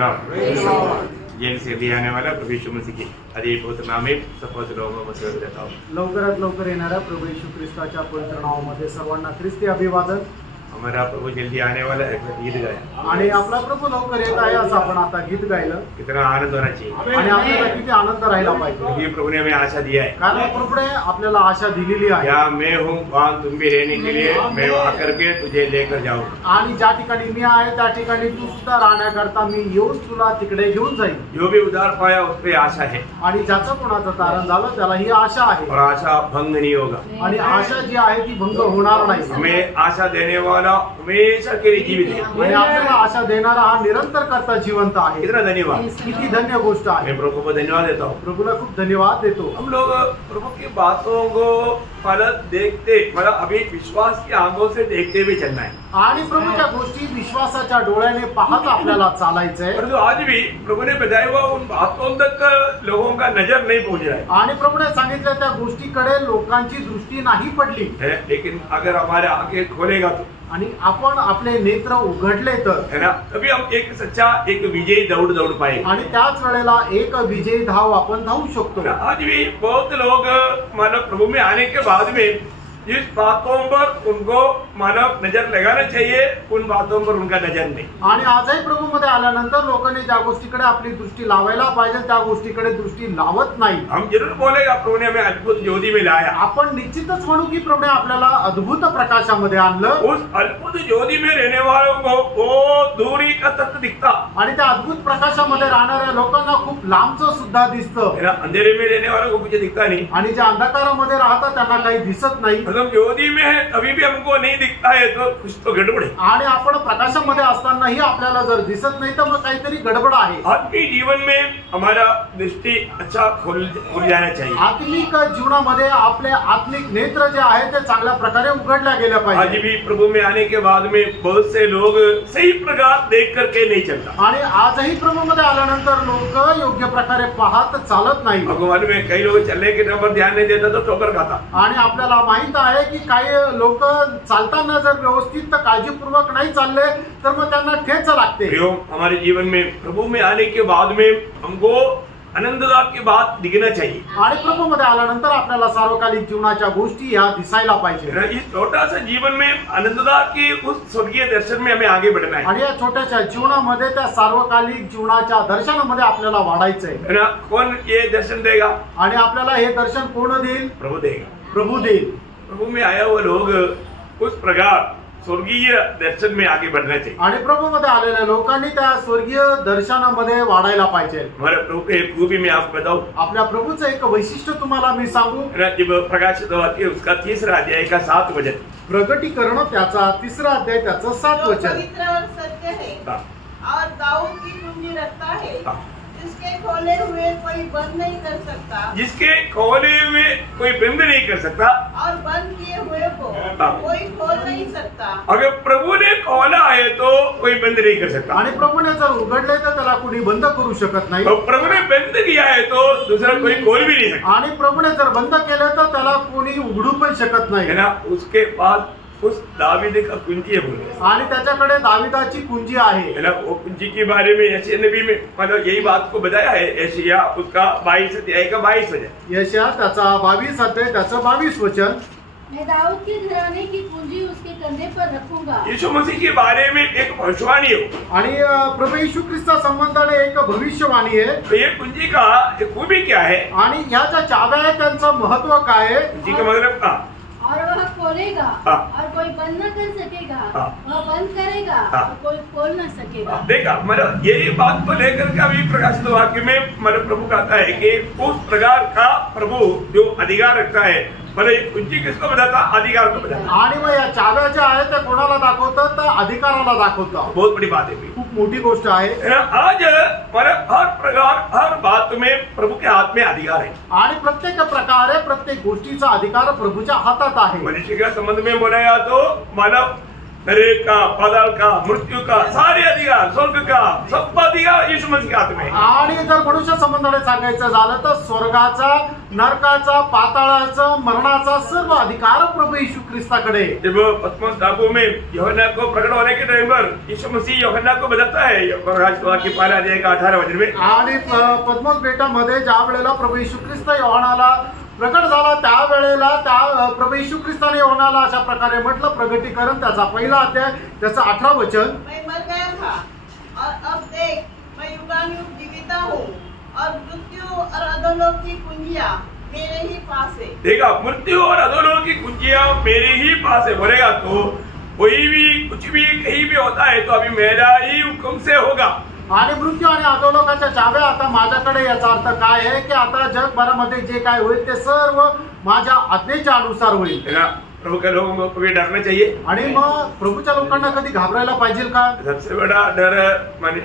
जैन से भी आने वाला प्रभु यीशु मसीह की आदि पवित्र नाम में सपोज लोगों को मसरत देता हूँ। लवकरात लवकर येणाऱ्या प्रभू येशू ख्रिस्ताच्या पवित्र नावामध्ये सर्वांना ख्रिस्ती अभिवादन। हमारा प्रभु जल्दी आने वाला है, गीत गाया आणि आपला प्रभू लवकर येत आहे असं आपण आता गीत गायलं। कितना आनंद होना चाहिए आणि आपल्याला किती आनंद राहिला पाहिजे, ये प्रभु ने हमें आशा दिया है। कारण प्रभूने आपल्याला आशा दिलेली आहे। या मैं हूँ वहाँ तुम भी रहने के लिए मैं वहाँ करके तुझे लेकर जाऊँ। आणि ज्या ठिकाणी मी आहे त्या ठिकाणी तू सुद्धा राहण्याकरता मी येऊन तुला तिकडे घेऊन जाईल। जो भी उद्धार पाया उस पे आशा है आणि ज्याचं कोणाचं तारण झालं त्याला ही आशा आहे और आशा भंग नहीं होगा। आणि आशा जी आहे ती भंग होणार नाही। हमें आशा देने वाला हमेशा के लिए जीवित है आणि आपल्याला आशा देणारा हा निरंतर करता जिवंत आहे। कितना धन्यवाद, किती धन्य गोष्ट आहे। मैं प्रभु को धन्यवाद देता हूँ। प्रभूला खूप धन्यवाद देतो। हम लोग प्रभु की बातों को फलत देखते मतलब अभी विश्वास की आंखों से देखते हुए चलना है आणि प्रभूच्या गोष्टी विश्वासाच्या डोळ्याने पाहत आपल्याला चालायचंय। परंतु आज भी प्रभु ने बताया हुआ उन बातों तक लोगों का नजर नहीं पहुंच रहा है आणि प्रभूने सांगितलं त्या गोष्टीकडे लोकांची दृष्टी नाही पडली है। लेकिन अगर हमारे आंखें खोलेगा तो आणि आपण आपले नेत्र उघडले तर है ना, तभी हम एक सच्चा एक विजयी दौड़ पाएंगे आणि त्याच वेळेला एक विजयी धाव आपण धावू शकतो। आज भी बहुत लोग मानव प्रभु में आने के बाद में जिस बातों पर उनको मानव नजर लगाना चाहिए उन बातों पर उनका नजर नहीं। आणि आजही प्रभू मध्ये आल्यानंतर लोकांनी ज्या गोष्टीकडे आपली दृष्टी लावायला पाहिजे त्या गोष्टीकडे दृष्टी लावत नाही। हम जरूर बोलेगा प्रभु ने हमें अद्भुत ज्योति में लाया। आपण निश्चितच म्हणू की प्रभूने आपल्याला अद्भुत प्रकाशामध्ये आणलं। उस अद्भुत ज्योति में रहने वालों को वो दूरी का तत्व दिखता आणि त्या अद्भुत प्रकाशामध्ये राहणाऱ्या लोकांना खूप लांबचं सुद्धा दिसतं। अंधेरे में रहने वालों को कुछ दिखता नहीं आणि जे अंधकारामध्ये राहतात त्यांना काही दिसत नाही। हम ज्योति में है तभी भी हमको नहीं दिखता है तो कुछ तो गड़बड़ है। आणि आपण प्रकाशामध्ये असतानाही आपल्याला जर दिसत नाही तर मग काहीतरी गडबड आहे। आत्मिक जीवन में हमारा दृष्टि अच्छा खुल जाना चाहिए। आत्मिक जीवनामध्ये आपले आत्मिक नेत्र जे आहे ते चांगल्या प्रकारे उघडल्या गेल्या पाहिजे। आज भी प्रभु में आने के बाद में बहुत से लोग सही प्रकार देख करके नहीं चलता आणि आजही प्रभू मध्ये आल्यानंतर लोक योग्य प्रकारे पाहत चालत नाही। भगवान में कई लोग चलने के नंबर ध्यान नहीं देता तो ठोकर खाता। आणि आपल्याला माहित आहे की काही लोक चालताना जर व्यवस्थित काळजीपूर्वक नाही चालले तर मग त्यांना ठेच लागते। हमारे जीवन में प्रभु में आने के बाद में हमको आनंददायक की बात दिखना चाहिए। आणि प्रभू मध्ये आल्यानंतर आपल्याला सार्वकालिक जीवनाच्या गोष्टी ह्या दिसायला पाहिजे। इस छोटा सा जीवन में आनंददायक की उस स्वर्गीय दर्शन में हमें आगे बढ़ना है। आणि या छोट्याशा जीवनामध्ये त्या सार्वकालिक जीवनाच्या दर्शनामध्ये आपल्याला वाढायचंय। कौन ये दर्शन देगा? आणि आपल्याला हे दर्शन कोण देईल? प्रभु देगा। प्रभू देईल। प्रभु में आया हुआ लोग उस प्रकार स्वर्गीय दर्शन में आगे बढ़ना चाहिए। आणि प्रभू मध्ये आलेल्या लोकांनी त्या स्वर्गीय दर्शनामध्ये वाढायला पाहिजे। हमारे प्रभु के खूबी में आपको बताऊं, आपल्या प्रभूचं एक वैशिष्ट्य तुम्हाला मी सांगू। जब प्रकाशित वाक्य उसका 3रा अध्याय का 7 वचन, प्रकटीकरण त्याचा 3रा अध्याय त्याचं 7 वचन। पवित्र और सत्य है और दाऊद की कुंजी रखता है, जिसके खोले हुए कोई बंद नहीं कर सकता, जिसके खोले हुए कोई बंद नहीं कर सकता और बंद किए हुए को कोई खोल नहीं सकता। अगर प्रभु ने खोला है तो कोई बंद नहीं कर सकता आणि प्रभूने जर उघडले तर त्याला कोणी बंद करू शकत नाही। और प्रभु ने बंद किया है तो दूसरा कोई खोल भी नहीं सकता। आणि प्रभूने जर बंद केलं तर त्याला कोणी उघडू पण शकत नाही। है ना, उसके पास उस दावीद का कुंजी है बोले, आणि त्याच्याकडे दाविदाची कुंजी आहे। है ना, वो कुंजी के बारे में यशायाह नबी में मतलब यही बात को बताया है। यशायाह उसका 22 अध्याय का 22 वचन, यशायाह त्याचा 22 अध्याय त्याचं 22 वचन। मैं दाऊद के घराने की कुंजी उसके कंधे पर रखूंगा। यीशु मसीह के बारे में एक भविष्यवाणी है आणि प्रभू येशू ख्रिस्ता संबंधाने एक भविष्यवाणी आहे। तो ये कुंजी का खूबी क्या है आणि ह्या ज्या चाव्या आहेत त्यांचं महत्व काय आहे? कुंजी का मतलब और वह खोलेगा और कोई बंद न कर सकेगा, वह बंद करेगा और कोई खोल न सकेगा। देखा मतलब यही बात को लेकर के अभी प्रकाशित वाक्य में मतलब प्रभु कहता है कि उस प्रकार का प्रभु जो अधिकार रखता है, मतलब कुंजी किसको बताता? अधिकार को बताता। आणि मग या चाव्या ज्या आहेत त्या कोणाला दाखवतात? तर अधिकाराला दाखवतात। बहुत बड़ी बात है, खूप मोठी गोष्ट आहे। आज मतलब हर प्रकार हर बात में प्रभु के हाथ में अधिकार है। आणि प्रत्येक प्रकारे प्रत्येक गोष्टीचा अधिकार प्रभूच्या हातात आहे। मनुष्य के संबंध में बोला तो मानव नरक का, पाताल का, मृत्यू का सारे अधिकार, स्वर्ग का सब अधिकार यीशु मसीह के हाथ में है। आणि जर मनुष्य संबंधाने सांगायचं झालं तर स्वर्गाचा, नरकाचा, पाताळाचा, मरणाचा सर्व अधिकार प्रभू यीशु ख्रिस्ताकडे। जब पतमोस टापू में यूहन्ना को प्रकट होने के टाइम पर यीशु मसीह यूहन्ना को बताता है प्रकाशित वाक्य 5 अध्याय का 18 वचन में, आणि पद्मोस बेटामध्ये ज्या वेळेला प्रभू यीशु ख्रिस्त योहानाला प्रकट झाला त्यावेळेला त्या प्रभू यीशु ख्रिस्ताने योहानाला अशा प्रकारे म्हटलं, प्रगटीकरण त्याचा 1 अध्याय त्याचं 18 वचन, मैं मर गया था और अब देख मैं युगानुयुग जीविता हूँ और मृत्यु और अधोलोक की कुंजियां मेरे ही पास है। देखा, मृत्यु और अधोलोक की कुंजियां मेरे ही पास है बोलेगा तो कोई भी कुछ भी कहीं भी होता है तो अभी मेरा ही हुक्म से होगा। आणि मृत्यू आणि अधोलोकाच्या चाव्या आता माझ्याकडे। याचा अर्थ काय आहे की आता जगभरामध्ये जे काय होईल ते सर्व माझ्या आज्ञेच्या अनुसार होईल। प्रभु के लोगों को कभी डरना चाहिए? आणि मग प्रभूच्या लोकांना कधी घाबरायला पाहिजे का? सबसे बड़ा डर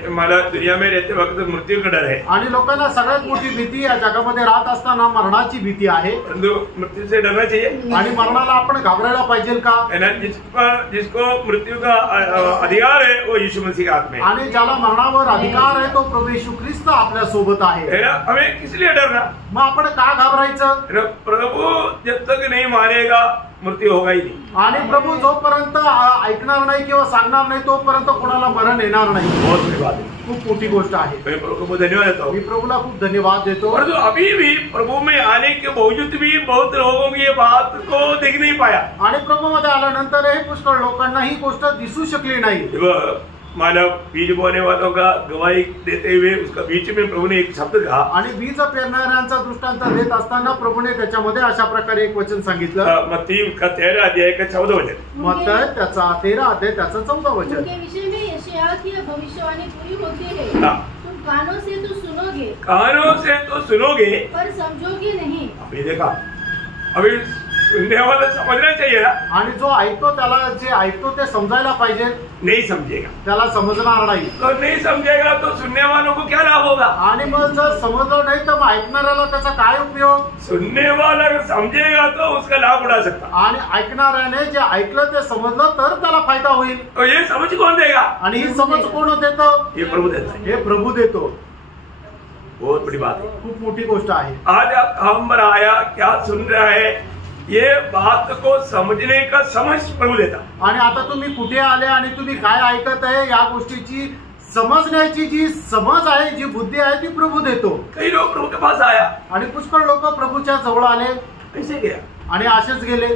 मला दुनिया में रहते वक्त मृत्यू का डर है। आणि लोकांना सगळ्यात मोठी भीती या जगामध्ये राहत असताना मरणाची भीती आहे। परंतु मृत्यू से डरना चाहिए आणि मरणाला आपण घाबरायला पाहिजे का? जिसको मृत्यू का अधिकार है वो यीशु मसीह के हाथ में। आणि ज्याला मरणावर अधिकार आहे तो प्रभू यीशु ख्रिस्त आपल्या सोबत आहे। हमें किस लिए डरना? मग आपण का घाबरायचं? प्रभु जब तक नहीं मारेगा मृत्यू होगा ही नहीं। आणि प्रभू जोपर्यंत ऐकणार नाही किंवा सांगणार नाही तोपर्यंत कोणाला मरण येणार नाही। बहुत बड़ी बात है, खूप मोठी गोष्ट आहे। मैं प्रभु को धन्यवाद देता हूँ। मी प्रभूला खूप धन्यवाद देतो। परंतु अभी भी प्रभु में आने के बावजूद भी बहुत लोगों की ये बात को देख नहीं पाया। आणि प्रभू मध्ये आल्यानंतरही पुष्कळ लोकांना ही गोष्ट दिसू शकली नाही। मानव बीज बोने वालों का गवाही देते हुए उसका बीच में प्रभु ने एक शब्द कहा। आणि बीज पेरणाऱ्यांचा दृष्टांत देत असताना प्रभूने त्याच्यामध्ये अशा प्रकारे एक वचन सांगितलं। मत्ती का 13 अध्याय का 14 वचन। मत्ती त्याचा 13 अध्याय त्याचं 14 वचन। उनके विषय में यशायाह की भविष्यवाणी पूरी होती है। तुम कानों से तो सुनोगे, कानों से तो सुनोगे पर समझोगे नहीं। अभी देखा, अभी सुनने वाला समझना चाहिए ना। आणि जो ऐकतो त्याला जे ऐकतो ते समजायला पाहिजे। नहीं समझेगा, त्याला समजणार नाही। तो नहीं समझेगा तो सुनने वालों को क्या लाभ होगा? आणि मग जर समजलं नाही तर मग ऐकणाऱ्याला त्याचा काय उपयोग? सुनने वाला अगर समझेगा तो उसका लाभ उठा सकता। आणि ऐकणाऱ्याने जे ऐकलं ते समजलं तर त्याला फायदा होईल। तो ये समझ कौन देगा? आणि ही समज कोण देतो? ये प्रभु देता है। हे प्रभु देतो। बहुत बड़ी बात है, खूप मोठी गोष्ट आहे। आज आप कहां पर आया, क्या सुन रहा है, ये बात को समझने का समझ प्रभु देता। आणि आता तुम्ही कुठे आले आणि तुम्ही काय ऐकत आहे या गोष्टीची समजण्याची जी समज आहे, जी बुद्धी आहे ती प्रभू देतो। कई लोग प्रभु के पास आया आणि पुष्कळ लोक प्रभूच्या जवळ आले, ऐसे गया। आणि असेच गेले।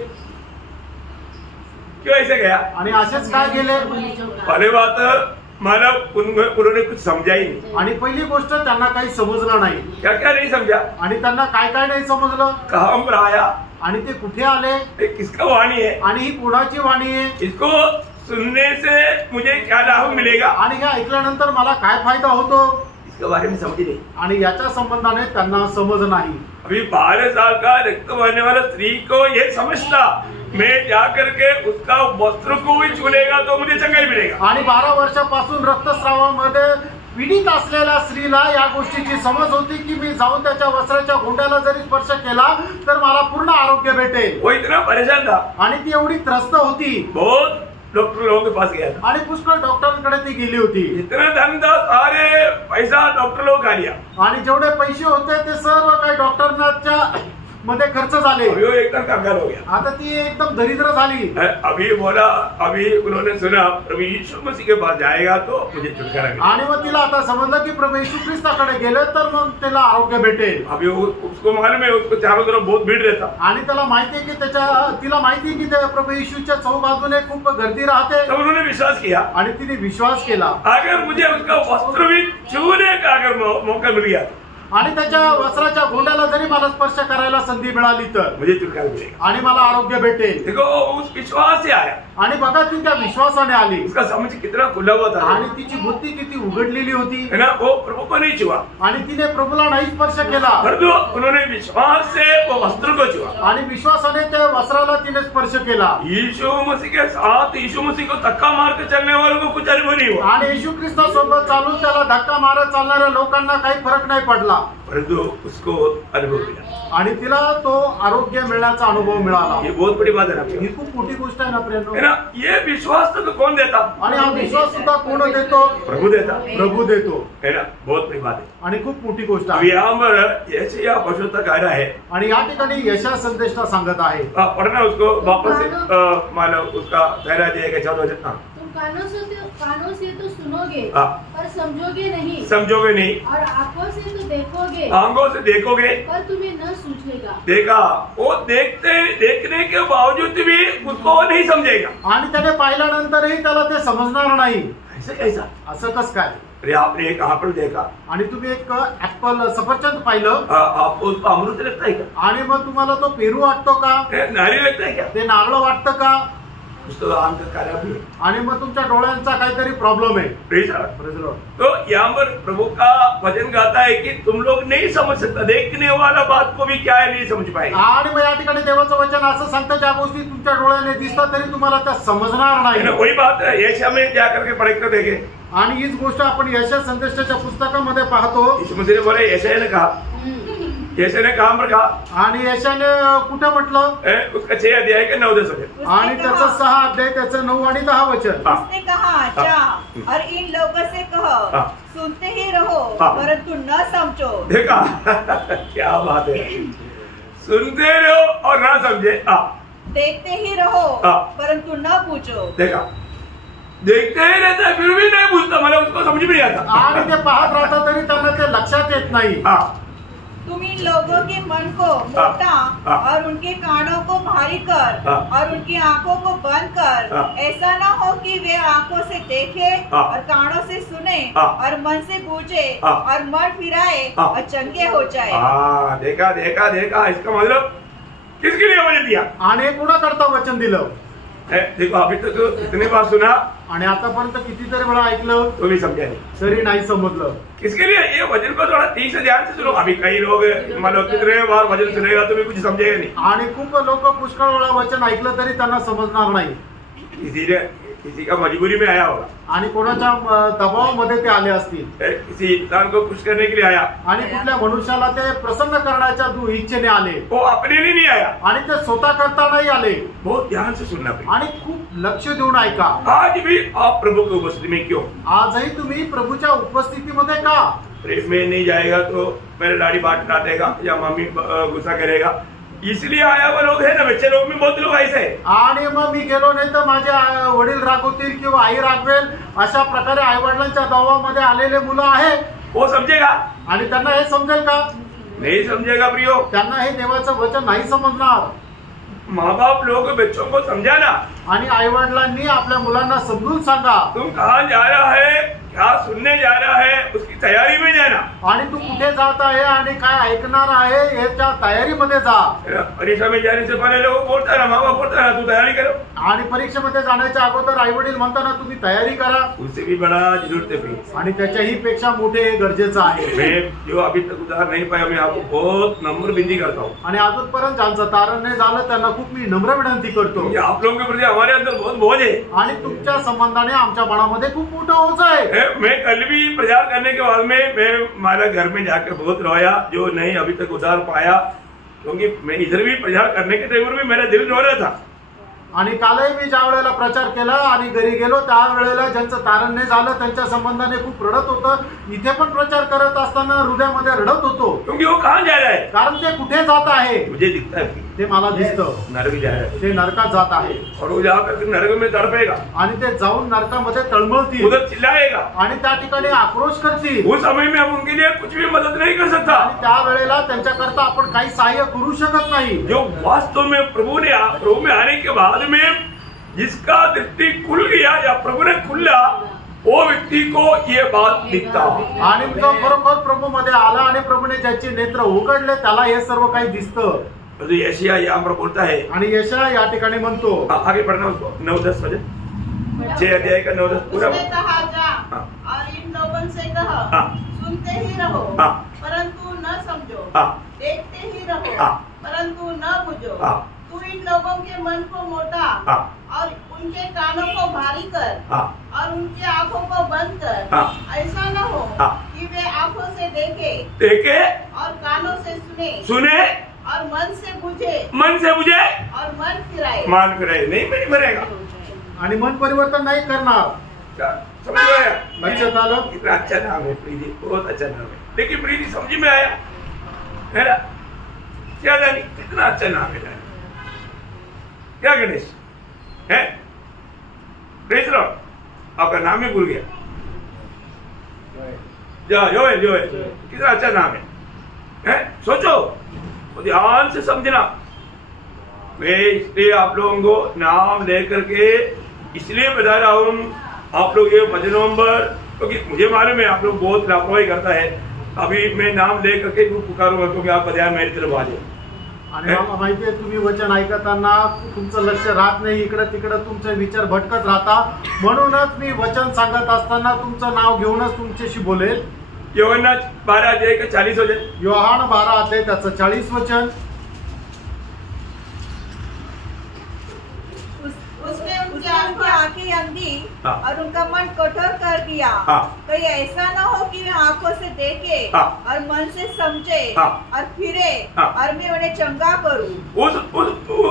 क्यों ऐसे गया? आणि असेच काय गेले? पहले बात मानव उन्होंने कुछ समझा ही नहीं। आणि पहिली गोष्ट त्यांना काही समजलं नाही। क्या क्या नहीं समझा? आणि त्यांना काय काय नाही समजलं। कहां पर आया, आणि ते कुठे आले, किसका वाणी है, आणि ही कोणाची वाणी आहे, इसको सुनने से मुझे क्या लाभ मिलेगा, आणि हे ऐकल्यानंतर मला काय फायदा होतो, इसके बारे में समझ नहीं। आणि याच्या संबंधाने त्यांना समज नाही। अभी 12 साल का रक्त बहने वाला स्त्री को ये समझता मैं जाकर के उसका वस्त्र को भी छू लेगा तो मुझे चंगाई मिलेगा। आणि 12 वर्षापासून रक्तस्रावामध्ये पीडित असलेल्या स्त्रीला या गोष्टीची समज होती की मी जाऊन त्याच्या वस्त्राच्या गोंड्याला जरी स्पर्श केला तर मला पूर्ण आरोग्य भेटेल। वो इतना परेशान था, आणि ती एवढी त्रस्त होती, बहुत डॉक्टर लोगों के पास गया था, आणि पुष्कळ डॉक्टरांकडे ती गेली होती। इतना धन था, सारे पैसा डॉक्टर लोग खा लिया, आणि जेवढे पैसे होते ते सर्व काही डॉक्टरांच्या मध्ये खर्च झाले। अभी वो एकदम कंगाल हो गया। आता ती एकदम दरिद्र झाली। अभी बोला, अभी उन्होंने सुना प्रभु यीशु मसीह के पास जाएगा तो मुझे छुटकारा मिलेगा। आणि मग तिला आता समजलं की प्रभू येशू ख्रिस्ताकडे गेले तर मग त्याला आरोग्य भेटेल। अभी उसको मालूम है, उसको चारों तरफ बहुत भीड़ रहता। आणि त्याला माहिती आहे की तिला माहिती आहे की त्या प्रभू येशूच्या चौबाजूने खूप गर्दी राहते। तब उन्होंने विश्वास किया, आणि तिने विश्वास केला। अगर मुझे उसका वस्त्र भी छूने का अगर मौका मिल गया आणि त्याच्या वस्त्राच्या गोंड्याला जरी मला स्पर्श करायला संधी मिळाली तर मुझे छुटकारा मिलेगा, आणि मला आरोग्य भेटेल। देखो उस विश्वास से आया। आणि बघा ती त्या विश्वासाने आली। उसका समझ कितना खुला हुआ था, आणि तिची बुद्धी किती उघडलेली होती, है ना। वो प्रभु को नहीं छुआ, आणि तिने प्रभूला नाही स्पर्श केला, परंतु उन्होंने विश्वास से वो वस्त्र को छुआ। आणि विश्वासाने त्या वस्त्राला तिने स्पर्श केला। यीशु मसीह के साथ यीशु मसीह को धक्का मार कर चलने वालों को कुछ अनुभव नहीं हुआ, आणि येशू ख्रिस्तासोबत चालून त्याला धक्का मारत चालणाऱ्या लोकांना काही फरक नाही पडला, परंतु उसको अनुभव मिला, आणि तिला तो आरोग्य मिळण्याचा अनुभव मिळाला। ये बहुत बड़ी बात है ना। ही खूप मोठी गोष्ट आहे ना प्रियांनो। है ना, ना ये विश्वास तो कौन देता? आणि हा विश्वास सुद्धा कोण देतो? प्रभु देता. प्रभु देतो है ना, बहुत बड़ी बात है आणि खूप मोठी गोष्ट अब आहे. यहाँ पर यशायाह भविष्यवक्ता कह रहा है आणि या ठिकाणी यशा संदेष्टा सांगत आहे. पढ़ना उसको वापस से मानो उसका ठहरा जाएगा 14 वचन. हाँ, तुम कानों से तो सुनोगे हाँ। पर समझोगे नहीं, समझोगे नहीं, और आंखों से तो देखोगे आंखों से देखोगे पर तुम्हें न सूझेगा. देखा वो देखने के बावजूद भी उसको नहीं समझेगा. आणि त्याने पाहिल्यानंतरही त्याला ते समजणार नाही. ऐसा कैसा? असं कस काय? अरे आपने एक एप्पल देखा आणि तुम्ही एक ऍपल सफरचंद पाहिलं आपको उसको अमृत लगता है क्या? आणि मग तुम्हाला तो पेरू वाटतो का? नारियल लगता है क्या? ते नारळ वाटतं का? उसको आम का कार्य भी है. आणि मग तुमच्या डोळ्यांचा काहीतरी प्रॉब्लेम आहे. Praise God. Praise the Lord. तो यहाँ पर प्रभु का वचन गाता है कि तुम लोग नहीं समझ सकता, देखने वाला बात को भी क्या है नहीं समझ पाएंगे. आणि मग या ठिकाणी देवाचं वचन असं सांगतं ज्या गोष्टी तुमच्या डोळ्याने दिसतात तरी तुम्हाला त्या समजणार नाही. वही बात है यशायाह में जा करके पढ़ कर देखे. आणि हीच गोष्ट आपण यशा संदेशाच्या पुस्तकामध्ये पाहतो. यीशु मसीह ने बोले यशायाह ने कहा, यशायाह ने कहाँ पर कहा? आणि यशाने कुठे म्हटलं? उसका 6 अध्याय के 9-10 वचन. आणि त्याचं 6 अध्याय त्याचं 9 आणि 10 वचन. हाँ. उसने कहा जा और इन लोगों से कहो हाँ. सुनते ही रहो हाँ. परंतु न समझो. देखा क्या बात है, सुनते रहो और ना समझे. देखते ही रहो हाँ. परंतु न पूछो. देखा देखते ही रहता है फिर भी नहीं पूछता, मतलब उसको समझ भी नहीं आता. आणि ते पाहत राहतात तरी त्यांना ते लक्षात येत नाही. हाँ. तुम इन लोगों के मन को मोटा हाँ। और उनके कानों को भारी कर हाँ। और उनकी आंखों को बंद कर. हाँ। ऐसा ना हो कि वे आंखों से देखे हाँ। और कानों से सुने हाँ। और मन से बूझे हाँ। और मन फिराए हाँ। और चंगे हो जाए. देखा देखा देखा, इसका मतलब किसके लिए वचन दिया? आणि कुणाकरता वचन दिलं? देखो अभी तक इतने बार सुना आणि आतापर्यंत कितीतरी वेळा ऐकलं तो भी समझा नहीं. तरी नाही समजलं. किसके लिए? ये वचन को थोड़ा ठीक से ध्यान से सुनो. अभी कई लोग मतलब कितने बार वचन सुनेगा तो भी कुछ समझेगा नहीं. आणि खूप लोक पुष्कळ वेळा वचन ऐकलं तरी त्यांना समजणार नाही. किसी का मजबूरी में आया होगा, आणि कोणाच्या दबावामध्ये ते आले असतील. किसी इंसान को खुश करने के लिए आया, आणि कुठल्या मनुष्याला ते प्रसन्न करण्याच्या इच्छेने आले. वो अपने लिए नहीं आया. आणि ते स्वतः करता नाही आले. बहुत ध्यान से सुनना पड़ेगा. आणि खूप लक्ष देऊन ऐका. आज भी आप प्रभु की उपस्थिति में क्यों? आजही तुम्ही प्रभूच्या उपस्थितीमध्ये का? प्रेम में नहीं जाएगा तो मेरे लाड़ी बाट डांटेगा या मम्मी गुस्सा करेगा, इसलिए आया हुआ लोग है ना. बच्चे लोग में बहुत लोग ऐसे है. आणि मग मी गेलो नाही तर माझे वडील रागवतील किंवा आई रागवेल अशा प्रकारे आई वडिलांच्या दबावामध्ये आलेले मुलं आहे. वो समझेगा? आणि त्यांना हे समजेल का? नहीं समझेगा प्रियो. त्यांना हे देवाचं वचन नाही समजणार. माँ बाप लोग बच्चों को समझाना, आणि आई वडिलांनी आपल्या मुलांना समजून सांगा. तुम कहाँ जा रहा है, क्या सुनने जा रहा है, उसकी तैयारी में जाना. आणि तू कुठे जात आहे आणि काय ऐकणार आहे याच्या तयारीमध्ये जा. परीक्षा में जाने से पहले लोग बोलता है ना, माँ बाप बोलता है ना, तू तैयारी करो. आणि परीक्षेमध्ये जाण्याच्या अगोदर आई वडील म्हणताना तुम्ही तयारी करा. उससे भी बड़ा जरूरत है. आणि त्याच्याही पेक्षा मोठे गरजेचं आहे. मैं जो अभी तक उधार नहीं पाया, मैं आपको बहुत नम्र विनती करता हूँ. आणि अजूनपर्यंत ज्यांचं तारण नाही झालं त्यांना खूप मी नम्र विनंती करतो. आप लोगों के प्रति हमारे अंदर बहुत बोझ है. आणि तुमच्या संबंधाने आमच्या मनामध्ये खूप मोठं ओझ आहे. मैं कल भी प्रचार करने के बाद में मैं हमारे घर में जाकर बहुत रोया जो नहीं अभी तक उधार पाया, क्योंकि मैं इधर भी प्रचार करने के टाइम में मेरा दिल रो रहा था. आणि कालही मी ज्या वेळेला प्रचार केला आणि घरी गेलो त्या वेळेला ज्यांचं तारण नाही झालं त्यांच्या संबंधाने खूप रडत होतं. इथे पण प्रचार करत असताना हृदयामध्ये रडत होतो. क्योंकि वो कहाँ जा रहा है? कारण ते कुठे जात आहे मुझे दिखता है, ते मला दिसतं. नरक जा रहा है. ते नरकात जात आहे. और वो जाकर नरक में तड़पेगा. आणि ते जाऊन नरकामध्ये तळमळतील. उधर चिल्लाएगा. आणि त्या ठिकाणी आक्रोश करतील. उस समय में हम उनके लिए कुछ भी मदद नहीं कर सकता. आणि त्या वेळेला त्यांच्याकरता आपण काही सहाय्य करू शकत नाही. जो वास्तव में प्रभु में आने के बाद में जिसका दृष्टि खुल गया या प्रभु ने खुला, वो व्यक्ति को ये बात दिखता. आणि जो खरोखर प्रभू मध्ये आला आणि प्रभूने ज्याचे नेत्र उघडले त्याला हे सर्व काही दिसतं. तो यशायाह यहाँ पर बोलता है. आणि यशा या ठिकाणी म्हणतो. आगे पढ़ना उसको 9-10 वचन, 6 अध्याय का 9-10 पूरा. उसने कहा जा और इन लोगों से कहो सुनते ही रहो परंतु न समझो. देखते ही रहो परंतु न बुझो. तू इन लोगों के मन को मोटा और उनके कानों को भारी कर और उनकी आंखों को बंद कर. ऐसा न हो कि वे आंखों से देखे और कानों से सुने और मन से बुझे और मन फिराए. नहीं फिरेगा. आणि मन परिवर्तन नहीं करणार। समझ में आया? लक्षात आलं? कितना अच्छा नाम है प्रीति, बहुत अच्छा नाम है। लेकिन प्रीति समझ में आया है ना? क्या जानी कितना अच्छा नाम है क्या गणेश है? प्रेज लॉर्ड, आपका नाम ही भूल गया। जो है कितना अच्छा नाम है? सोचो, ध्यान से समझना। मैं इसलिए आप लोगों को नाम लेकर के इसलिए बता रहा हूँ, आप लोग ये भजनों पर, क्योंकि मुझे मालूम है आप लोग बहुत लापरवाही करता है। अभी मैं नाम लेकर के पुकारूंगा क्योंकि आपका ध्यान मेरी तरफ आ जाए। आणि मला माहिती आहे तुम्ही वचन ऐकताना तुमचं लक्ष राहत नाही, इकडे तिकडे तुमचे विचार भटकत राहता, म्हणूनच मी वचन सांगत असताना तुमचं नाव घेऊनच तुमच्याशी बोलेल। यूहन्ना 12:40 वचन, योहान 12 त्याचं 40 वचन। उसने उनकी आंखें अंधी और उनका मन कठोर कर दिया, कहीं ऐसा न हो कि वे आंखों से देखे और मन से समझे और फिरे और मैं उन्हें चंगा करूं।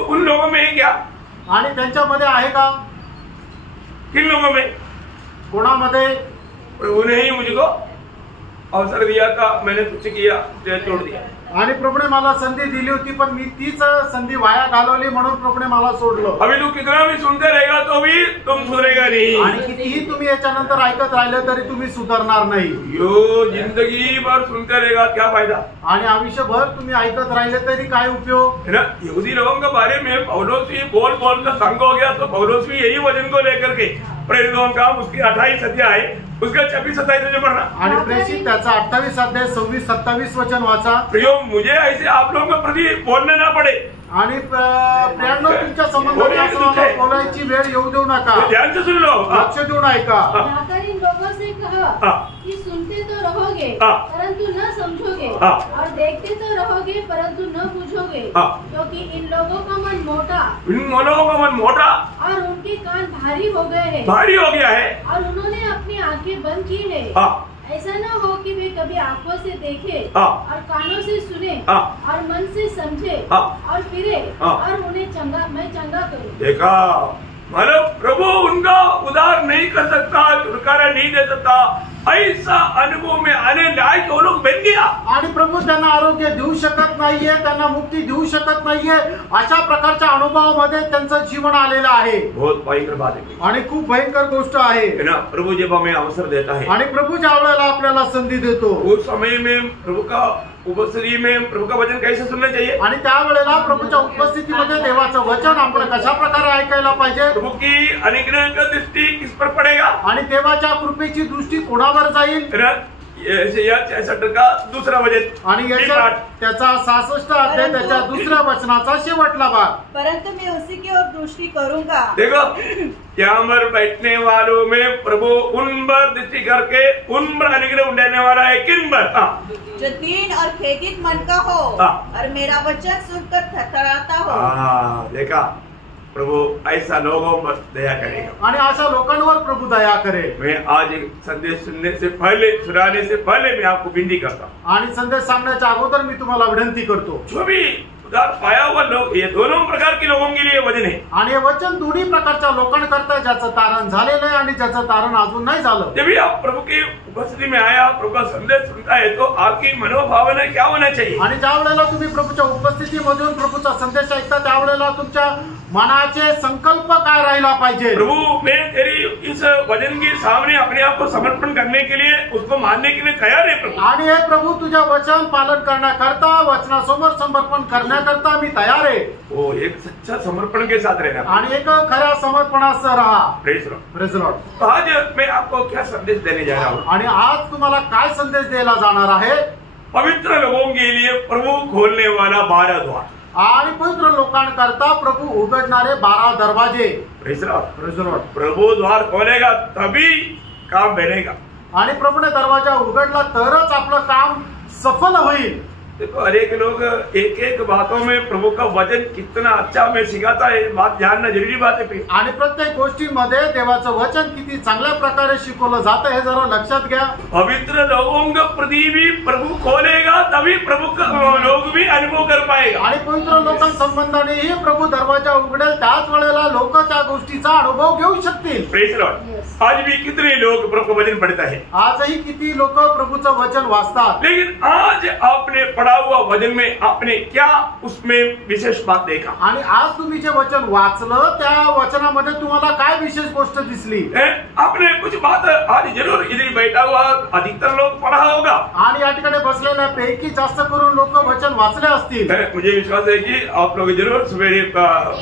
उन लोगों में है क्या? आणि त्यांच्यामध्ये आहे का? किन लोगों में? कोणामध्ये? उन्हें ही मुझको अवसर दिया था, मैंने कुछ किया, छोड़ दिया। आणि प्रभूने मला संधी दिली होती, पण मी तीच संधी वाया घालवली, म्हणून प्रभूने मला सोडलं। अभी तू कितना भी सुनते रहेगा तो भी तुम सुधरेगा नहीं। आणि कितीही तुम्ही याच्यानंतर ऐकत राहिले तरी तुम्ही सुधारणार नाही। यो जिंदगी भर सुनते रहेगा क्या फायदा? आणि आयुष्यभर तुम्ही ऐकत राहिले तरी काय उपयोग है ना? यहूदी लोगों के बारे में पौलुस भी बोल कर संग हो गया, तो पौलुस भी यही वचन को लेकर के प्रेरितों का उसकी 28 अध्याय है, उसका 26-27 वचन पढ़ना। आणि प्रेषित त्याचा 28 अध्याय 26-27 वचन वाचा। प्रियो, मुझे ऐसे आप लोगों के प्रति बोलने ना पड़े आणि प्रियांनो, तुमच्या संबंधात बोलायची वेळ येऊ देऊ नका। ध्यान से सुन लो, लक्ष देऊन ऐका। जाकर इन लोगों से कहा कि सुनते तो रहोगे परंतु न समझोगे, और देखते तो रहोगे परंतु न बुझोगे, क्योंकि इन लोगों का मन मोटा और उनके कान भारी हो गए हैं, भारी हो गया है, और उन्होंने अपनी आंखें बंद की है। ऐसा न हो कि वे कभी आंखों से देखे और कानों से सुने और मन से समझे और फिरे और उन्हें मैं चंगा करूं। देखा, मतलब प्रभु उनका उद्धार नहीं कर सकता, छुटकारा नहीं दे सकता, ऐसा अनुभव में आने लायक वो लोग बन गया। आणि प्रभू त्यांना आरोग्य देऊ शकत नाहीये, त्यांना मुक्ती देऊ शकत नाहीये, अशा प्रकारच्या अनुभवामध्ये त्यांचं जीवन आलेलं आहे। बहुत भयंकर बात है आणि खूप भयंकर गोष्ट आहे ना। प्रभु जब हमें अवसर देता है आणि प्रभू ज्या वेळेला आपल्याला संधी देतो, उस समय में प्रभु का उपस्थिति में प्रभू का वचन कैसे सुनना चाहिए, आणि त्यावेळेला प्रभूच्या उपस्थितीमध्ये देवाचं वचन आपण कशा प्रकारे ऐकायला पाहिजे, प्रभू की अनुग्रह का दृष्टि किस पर पड़ेगा, आणि देवाच्या कृपेची दृष्टी कोणावर जाईल। 66 का दूसरा वचन, आणि त्याचा 66 अध्याय त्याच्या दुसऱ्या वचनाचा शेवटला भाग। परंतु मैं उसी की ओर दृष्टि करूंगा। देखो, यहाँ पर बैठने वालों में प्रभु उन पर दृष्टि करके उन पर अनुग्रह देने वाला है। किन पर? जो दीन और खेदित मन का हो और मेरा वचन सुनकर थरथराता हो। देखा, प्रभु ऐसा लोगों पर दया करेगा आणि अशा लोकांवर प्रभु दया करेल। मैं आज एक संदेश सुनाने से पहले मैं आपको विनती करता हूँ, आणि संदेश सांगण्याच्या अगोदर मी तुम्हाला विनंती करतो, जो भी उद्धार पाया हुआ लोग, ये दोनों प्रकार के लोगों के लिए वचन है। आणि हे वचन दोन्ही प्रकारच्या लोकांकरता, ज्याचं तारण झालेलं आहे आणि ज्याचं तारण अजून नाही झालं। जब भी आप प्रभु की उपस्थिति में आया, प्रभु का संदेश सुनता है, तो आपकी मनोभावना क्या होना चाहिए? आणि ज्या वेळेला तुम्ही प्रभूच्या उपस्थितीमधून प्रभूचा संदेश ऐकता, त्यावेळेला तुमच्या मनाचे संकल्प काय राहिला पाहिजे? प्रभु, मैं तेरी इस वचन के सामने अपने आप को समर्पण करने के लिए, उसको मानने के लिए तैयार है प्रभु। आणि हे प्रभू, तुझ्या वचन पालन करण्याकरता, वचनासमोर समर्पण करण्याकरता मी तयार आहे। वो एक सच्चा समर्पण के साथ रहना, आणि एक खऱ्या समर्पणासह राहा। Praise Lord. Praise Lord. तो आज मैं आपको क्या संदेश देने जा रहा हूँ, आणि आज तुम्हाला काय संदेश द्यायला जाणार आहे? पवित्र लोगों के लिए प्रभु खोलने वाला 12 द्वार, आणि पवित्र लोकांकरता प्रभू उघडणारे 12 दरवाजे। Praise Lord. Praise Lord. प्रभु द्वार खोलेगा तभी काम बनेगा। आणि प्रभूने दरवाजा उघडला तरच आपलं काम सफल होईल। देखो हर एक लोग एक एक बातों में प्रभु का वचन कितना अच्छा में सिखाता है, बात जानना जरूरी बात है। आणि प्रत्येक गोष्टीमध्ये देवाचं वचन किती चांगल्या प्रकारे शिकवलं जातं हे जरा लक्षात घ्या। पवित्र लोगों का प्रति भी प्रभु खोलेगा, तभी प्रभु का लोग भी अनुभव कर पाएगा। आणि पवित्र लोकांसंबंधानेही प्रभु दरवाजा उघडेल, त्याच वेळेला लोक त्या गोष्टीचा अनुभव घेऊ शकतील। Praise Lord. आज भी कितने लोग प्रभु का वचन पढ़ता है, आजही किती लोक प्रभूचं वचन वाचतात, लेकिन आज आपने पढ़ा हुआ वचन में आपने क्या उसमें विशेष बात देखा? आणि आज तुम्ही जे वचन वाचलं त्या वचनामध्ये तुम्हाला काय विशेष गोष्ट दिसली? आपने कुछ बात आज जरूर इधर बैठा हुआ अधिकतर लोग पढ़ा होगा, आणि या ठिकाणी बसलेल्या पैकी जास्त करून लोक वचन वाचले असतील। मुझे विश्वास है कि आप लोग जरूर सवेरे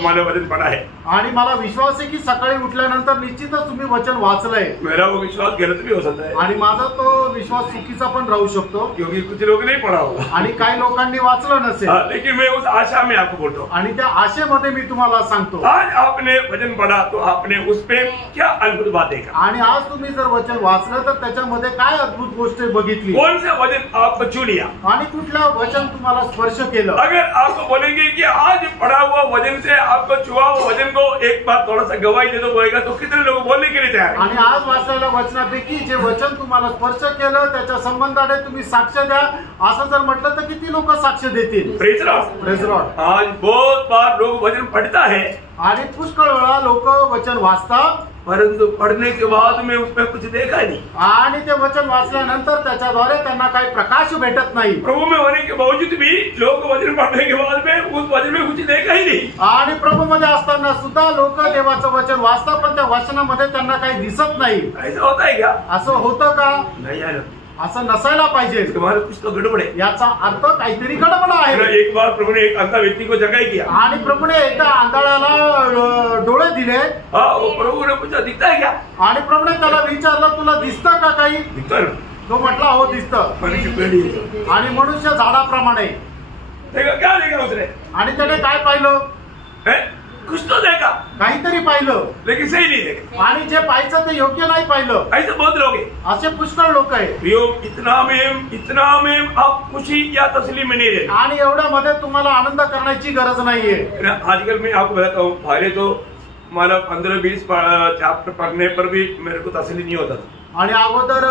मानव वचन पढ़ा है, आणि मला विश्वास आहे की सकाळी उठल्यानंतर निश्चितच तुम्ही वचन वाचलंय। मेरा वो विश्वास गलत भी हो सकता है, आणि माझा तो विश्वास चुकीचा पण राहू शकतो, क्योंकि कुछ लोग नहीं पढ़ा होगा आणि काही लोकांनी वाचलं नसेल। लेकिन मैं उस आशा में आपको बोलता हूँ, आणि त्या आशेमध्ये मी तुम्हाला सांगतो, आज आपने वचन पढ़ा तो आपने उस पे क्या अद्भुत बात देखा? आणि आज तुम्ही जर वचन वाचलं तर त्याच्यामध्ये काय अद्भुत गोष्ट बघितली? कौन सा वचन आपको छू लिया? आणि कुठलं वचन तुम्हाला स्पर्श केलं? अगर आपको बोलेंगे कि आज पढ़ा हुआ वचन से आपको छुआ हुआ वचन को एक बार थोड़ा सा गवाही दे दो बोलेगा, तो कितने लोग बोलने के लिए तैयार? आणि आज वाचलेल्या वचनापैकी जे वचन तुम्हाला स्पर्श केलं त्याच्या संबंधाने तुम्ही साक्ष द्या असं जर म्हटलं तर किती लोक साक्ष देतील? Praise Lord. Praise Lord. आज बहुत बार लोग वचन पढ़ता है, आणि पुष्कळ वेळा लोक वचन वाचतात, परंतु पढ़ने के बाद में उसमें कुछ देखा नहीं, आणि ते वचन वाचल्यानंतर त्याच्याद्वारे त्यांना काही प्रकाश भेटत नाही। प्रभु में होने के बावजूद भी लोग वचन पढ़ने के बाद में उस वचन में कुछ देखा ही नहीं। आणि प्रभू मध्ये असताना सुद्धा लोक देवाचं वचन वाचतात पण त्या वचनामध्ये त्यांना काही दिसत नाही। ऐसा होता है क्या? असं होतं का? नहीं यार, असं नसायला पाहिजे। तुम्हारे कुछ तो गड़बड़ है। याचा अर्थ काहीतरी गडबड आहे। एक बार प्रभु ने एक अंधा व्यक्ति को जगाई किया, आणि प्रभूने एकदा आंधळ्याला डोळे दिले। वो प्रभु ने पूछा दिखता है क्या? आणि प्रभूने त्याला विचारलं तुला दिसतं का काही? दिखता है। तो म्हटला हो दिसतं। मनुष्य पेड़ी आणि मनुष्य झाडाप्रमाणे। देखा क्या देखा उसने? आणि त्याने काय पाहिलं? कुछ तो देखा, काहीतरी पाहिलं, लेकिन सही नहीं देखा। आणि जे पाहायचं ते योग्य नाही पाहिलं। ऐसे बहुत लोग हैं, असे पुष्कळ लोक आहेत। इतना में आप खुशी या तसलीम में नहीं रहते, आणि एवढ्यामध्ये तुम्हाला आनंद करण्याची गरज नाहीये। आजकल मैं आपको बताता हूँ, पहले तो मला 15-20 चैप्टर पढ़ने पर भी मेरे को तसली नहीं होता था, आणि अगोदर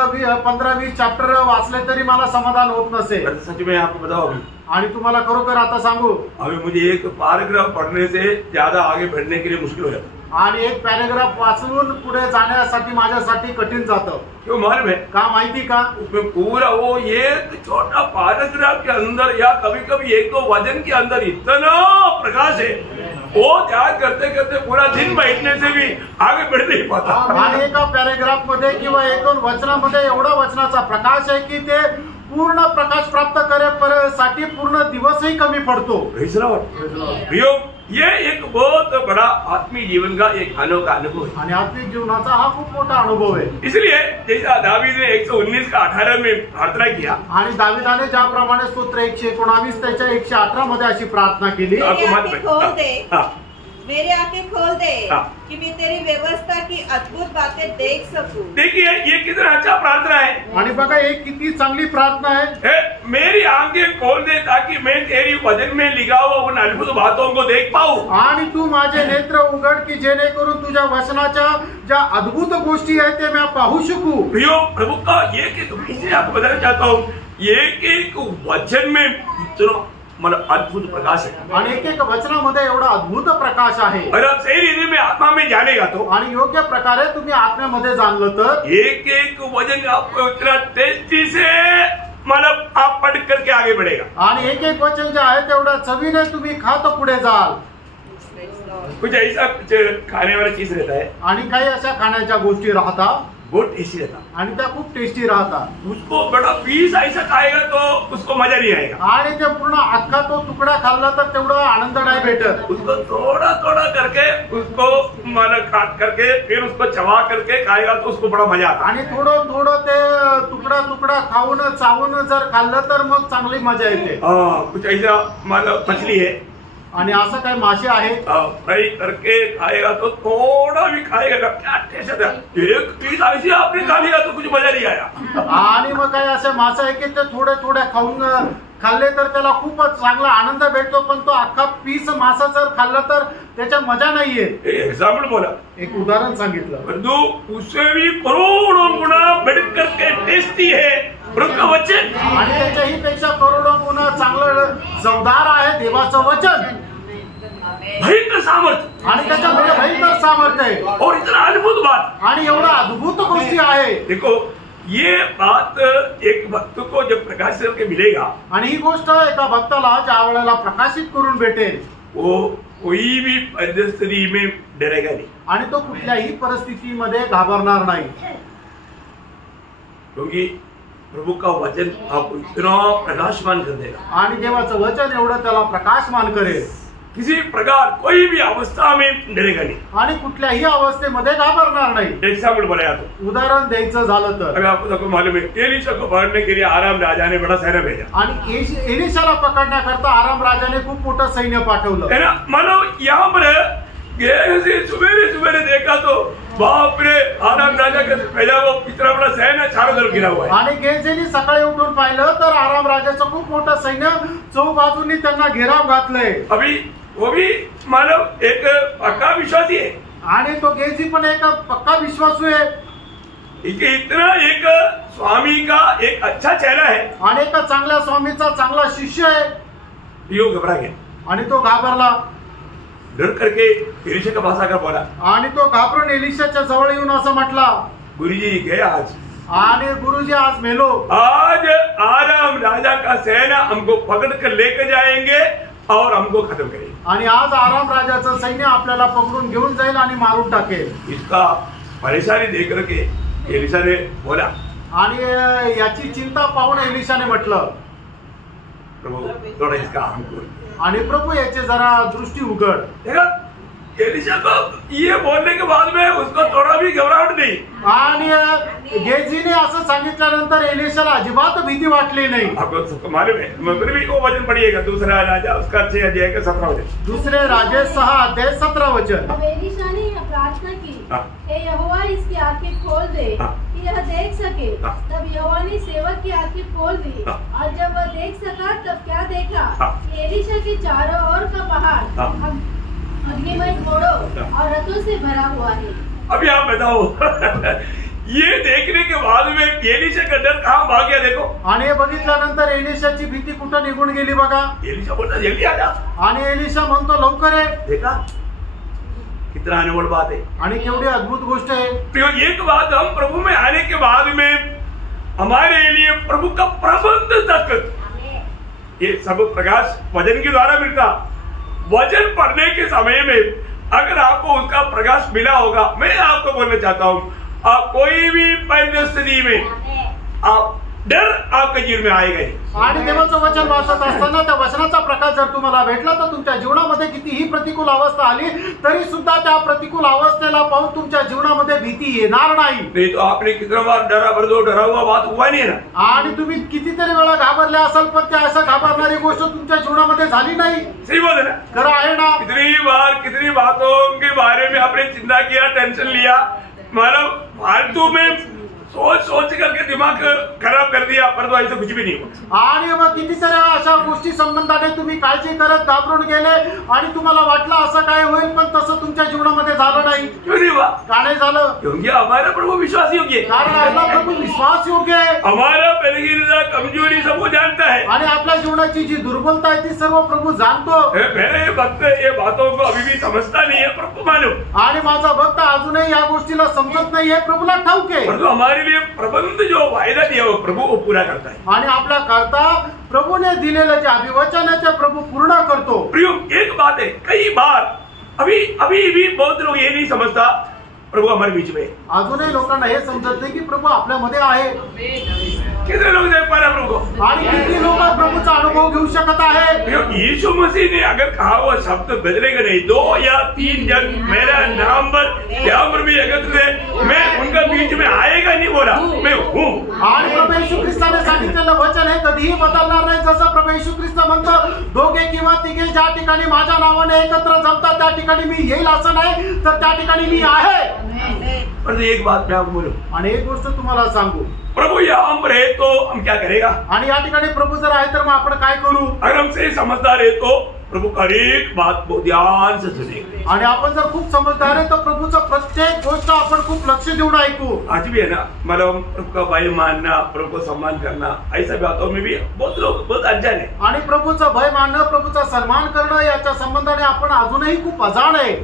15-20 चॅप्टर वाचले तरी मला समाधान होत नसे। सच में आपको बताओ अभी, आणि तुम्हाला खरोखर आता सांगू, अभी मुझे एक पैराग्राफ पढ़ने से ज्यादा आगे बढ़ने के लिए मुश्किल हो जाता, आणि एक पॅराग्राफ वाचून पुढे जाण्यासाठी माझ्यासाठी कठीण जातं। क्यों मालूम है? का माहिती का? उसमें पूरा वो एक छोटा पैराग्राफ के अंदर या कभी कभी एक दो वचन के अंदर इतना प्रकाश है, वो ध्यान करते करते पूरा दिन बैठने से भी आगे बढ़ नहीं पाता। आणि एका पॅराग्राफ मध्ये किंवा 1-2 वचनामध्ये एवढा वचनाचा प्रकाश आहे की ते पूर्ण प्रकाश प्राप्त करेसाठी पूर्ण दिवसही कमी पडतो। ये एक बहुत बड़ा आत्मिक जीवन का एक अनोखा अनुभव है, आणि आत्मिक जीवनाचा हा खूप मोठा अनुभव आहे। इसलिए जैसा दावीद ने 119 का 18 में प्रार्थना किया, आणि दाविदाने ज्याप्रमाणे स्तोत्र 119 त्याच्या 118 मध्ये अशी प्रार्थना केली, मेरी आंखें खोल दे कि मैं तेरी व्यवस्था की अद्भुत बातें देख सकूं। देखिए ये कितना अच्छा प्रार्थना है, आणि बघा एक किती चांगली प्रार्थना आहे। मेरी आंखें खोल दे ताकि मैं तेरी वचन में लिखा हुआ उन अद्भुत बातों को देख पाऊं, आणि तू माझे नेत्र उघड की जेणेकरून तुझ्या वचनाच्या ज्या अद्भुत गोष्टी आहेत ते मैं पाहू शकू। प्रियो प्रभु का एक मैं आपको बताना चाहता हूँ, एक वचन में इतना मतलब अद्भुत प्रकाश है, आणि एक वचनामध्ये एवढा अद्भुत प्रकाश आहे। और आप सही रीति में आत्मा में जानेगा तो, आणि योग्य प्रकारे तुम्ही आत्म्यामध्ये जाणलं तर एक वचन आपको इतना टेस्टी से मतलब आप पढ़ करके आगे बढ़ेगा, आणि एक वचन जे आहे तेवढा चवीने तुम्ही खात पुढे जाल। कुछ ऐसा कुछ खाने वाला चीज रहता है, आणि काही अशा खाण्याच्या गोष्टी राहतात बहुत टेस्टी रहता, आणि त्या खूप टेस्टी राहतात। उसको बड़ा पीस ऐसा खाएगा तो उसको मजा नहीं आएगा, आणि ते पूर्ण अख्खा तो तुकडा खाल्ला तर तेवढा आनंद नाही भेटत। उसको थोड़ा थोड़ा करके उसको मतलब काट करके फिर उसको चबा करके खाएगा तो उसको बड़ा मजा आता, आणि थोडं थोडं ते तुकडा खाऊन चावून जर खाल्लं तर मग चांगली मजा येते। कुछ ऐसा मतलब मछली है, आणि असं काय मासे आहेत फ्राई करके खाएगा तो थोड़ा भी खाएगा क्या टेस्ट है, एक पीस ऐसी आपने खा लिया तो कुछ मजा नहीं आया। आणि मग काय असे मासे आहे की ते थोडे थोडे खाऊन खाल्ले तर त्याला खूपच चांगला आनंद भेटतो, पण तो अख्खा पीस मासा जर खाल्ला तर त्याच्या मजा नाहीये। एग्जाम्पल बोला, एक उदाहरण सांगितलं, परंतु उससे भी करोड़ों गुना बढ़कर के टेस्टी है प्रभु का वचन, आणि त्याच्याही पेक्षा करोडो गुना चांगलं चवदार आहे देवाचं वचन, भयंकर सामर्थ्य आणि त्याच्यामध्ये भयंकर सामर्थ्य आहे और इतना अद्भुत बात, आणि एवढा अद्भुत गोष्टी आहे। देखो ये बात एक भक्त को जब प्रकाशित करके मिलेगा, आणि ही गोष्ट एका भक्ताला ज्या वेळेला प्रकाशित करून भेटेल वो कोई भी परिस्थिति में डरेगा नहीं, आणि तो कुठल्याही परिस्थितीमध्ये घाबरणार नाही, क्योंकि प्रभु का वचन आपको इतना प्रकाशमान कर देगा, आणि देवाचं वचन एवढं त्याला प्रकाशमान करेल, किसी प्रकार कोई भी अवस्था में डरेगा नहीं, आणि कुठल्याही अवस्थेमध्ये घाबरणार नाही। एग्जाम्पल बनाया तो उदाहरण द्यायचं झालं तर अभी आपको सबको मालूम है, एलीशा को पकड़ने के लिए आराम राजा ने बड़ा सैन्य भेजा, आणि एलिशाला पकडण्याकरता आराम राजाने खूप मोठं सैन्य पाठवलं, है ना। मानो यहाँ पर सुबेरे सुबेरे देखा तो बाप रे, आराम राजा का भेजा वो इतना बड़ा सैन्य चारों तरफ गिरा हुआ है, आणि गेजेनी सकाळी उठून पाहिलं तर आराम राजाचं खूप मोठं सैन्य चौबाजूंनी त्यांना घेराव घातलंय। अभी वो भी मानव एक पक्का विश्वासी है, आणि तो गेजी पण एक पक्का विश्वासू आहे, इतना एक स्वामी का एक अच्छा चेहरा है, आणि एक चांगल्या स्वामीचा चांगला शिष्य आहे, यो घबरा गया, आणि तो घाबरला, डर करके एलीशा के पास आकर बोला, आणि तो घाबरून एलिशाच्या जवळ येऊन असं म्हटला, गुरुजी गए आज, आणि गुरुजी आज मेलो, आज आराम राजा का सेना हमको पकड़ कर लेकर जाएंगे और हमको खत्म करेंगे, आणि आज आराम राजाचं सैन्य आपल्याला पकडून घेऊन जाईल आणि मारून टाकेल। इसका परेशानी देख करके एलीशा ने बोला, आणि याची चिंता पाहून एलिशाने म्हटलं, प्रभु थोड़ा इसका हमको, आणि प्रभू याचे जरा दृष्टी उघड। देखा एलीशा को ये बोलने के बाद में उसको थोड़ा भी घबराहट नहीं, आणि गेजीने असं सांगितल्यानंतर एलिशाला अजिबात भीती वाटली नाही। आपको सबको मालूम है, मगर भी वो वचन पढ़िएगा, दूसरा राजा उसका 6 अध्याय का 17 वचन, दुसरे राजे 6 अध्याय 17 वचन। अब एलीशा ने प्रार्थना की, हे यहोवा इसकी आंखें खोल दे कि यह देख सके। तब यहोवा ने सेवक की आंखें खोल दी, और जब वह देख सका तब क्या देखा कि एलीशा के चारों ओर का पहाड़ अग्निमय घोड़ों और रथों से भरा हुआ है। अभी आप बताओ ये देखने के बाद में एलीशा का डर कहाँ भाग गया? देखो, आणि हे बघितल्यानंतर एलिशाची भीती कुठं निघून गेली बघा। एलीशा बोलता जल्दी आ जा, आणि एलिशा म्हणतो लवकर ये। देखा कितना अनमोल बात है, आणि केवढी अद्भुत गोष्ट आहे। तो एक बात, हम प्रभु में आने के बाद में हमारे लिए प्रभु का प्रबंध तक ये सब प्रकाश वचन के द्वारा मिलता। वचन पढ़ने के समय में अगर आपको उसका प्रकाश मिला होगा, मैं आपको बोलना चाहता हूँ, आप कोई भी परिस्थिति में आप डर आपके जीवन में आएगा ही। आणि देवाचं वचन वाचत असताना त्या वचनाचा प्रकाश जर तुम्हाला भेटला तर तुमच्या जीवनामध्ये कितीही प्रतिकूल अवस्था आली तरी सुद्धा त्या प्रतिकूल अवस्थेला पाहून तुमच्या जीवनामध्ये भीती येणार नाही। नहीं तो आपने कितना बार डरा हुआ बात हुआ नहीं ना, आणि तुम्ही कितीतरी वेळा घाबरले असाल पण त्या असं घाबरणारी गोष्ट तुमच्या जीवनामध्ये झाली नाही। सही बोल ना, खरं आहे ना? कितनी बार कितनी बातों के बारे में आपने चिंता किया, टेंशन लिया, मतलब फालतू में सोच करके दिमाग खराब कर दिया, पर तो ऐसा कुछ भी नहीं हुआ। आणि मग कितीतरी अशा गोष्टी संबंधाने तुम्ही काळजी करत घाबरून गेले आणि तुम्हाला वाटलं असं काय होईल, पण तसं तुमच्या जीवनामध्ये झालं नाही। क्यों नहीं हुआ? का नाही झालं? क्योंकि हमारा प्रभु विश्वास योग्य है, कारण आपला प्रभू विश्वास योग्य आहे। हमारा बलहीनता कमजोरी सब वो जानता है, आणि आपल्या जीवनाची जी दुर्बलता आहे ती सर्व प्रभू जाणतो। मेरे भक्त ये बातों को अभी भी समझता नहीं है, प्रभु मालूम, आणि माझा भक्त अजूनही या गोष्टीला समजत नाहीये, प्रभूला ठाऊक आहे। परंतु हमारे लिए प्रबंध जो वायदा दिया वो प्रभु वो पूरा करता है। आणि आपल्या करता प्रभूने दिलेलं जे अभिवचनाचे प्रभू पूर्ण करतो। प्रियो, एक बात है, कई बार अभी भी बहुत लोग ये नहीं समझता प्रभु हमारे बीच में। अजूनही लोकांना हे समजत नाही की प्रभू आपल्यामध्ये आहे। कितने लोग देख पा रहे प्रभु को? आणि किती लोक प्रभूचा अनुभव अनुभव घेऊ शकत आहे. यीशु मसीह ने अगर कहा हुआ शब्द बदलेगा नहीं, 2 या 3 जन मेरा नाम पर यहाँ पर भी एकत्रित है, मैं उनका बीच में आएगा नहीं बोला, मैं हूँ. आणि प्रभू येशू ख्रिस्ताने सांगितलेलं वचन हे कधीही बदलणार नाही. जसं प्रभू येशू ख्रिस्त म्हणतो, 2 किंवा 3 ज्या ठिकाणी माझ्या नावाने एकत्र जमतात त्या ठिकाणी मी येईल असं नाही, तर त्या ठिकाणी मी आहे. पर एक बात मैं आपको बोलूं, आणि एक गोष्ट तुम्हाला सांगू, प्रभु यहाँ पर है तो हम क्या करेगा? आणि या ठिकाणी प्रभू जर आहे तर मग आपण काय करू? अगर हम सही समझदार है तो प्रभु का एक बात को ध्यान से सुनेंगे. आणि आपण जर खूप समजदार आहे तर प्रभूचं प्रत्येक गोष्ट आपण खूप लक्ष देऊन ऐकू. आज भी है ना, मतलब प्रभु का भय मानना, प्रभु को सम्मान करना, ऐसा बातों में भी बहुत लोग बहुत अनजान है. आणि प्रभूचा भय मानणं, प्रभूचा सन्मान करणं याच्या संबंधाने आपण अजूनही खूप अजाण आहे.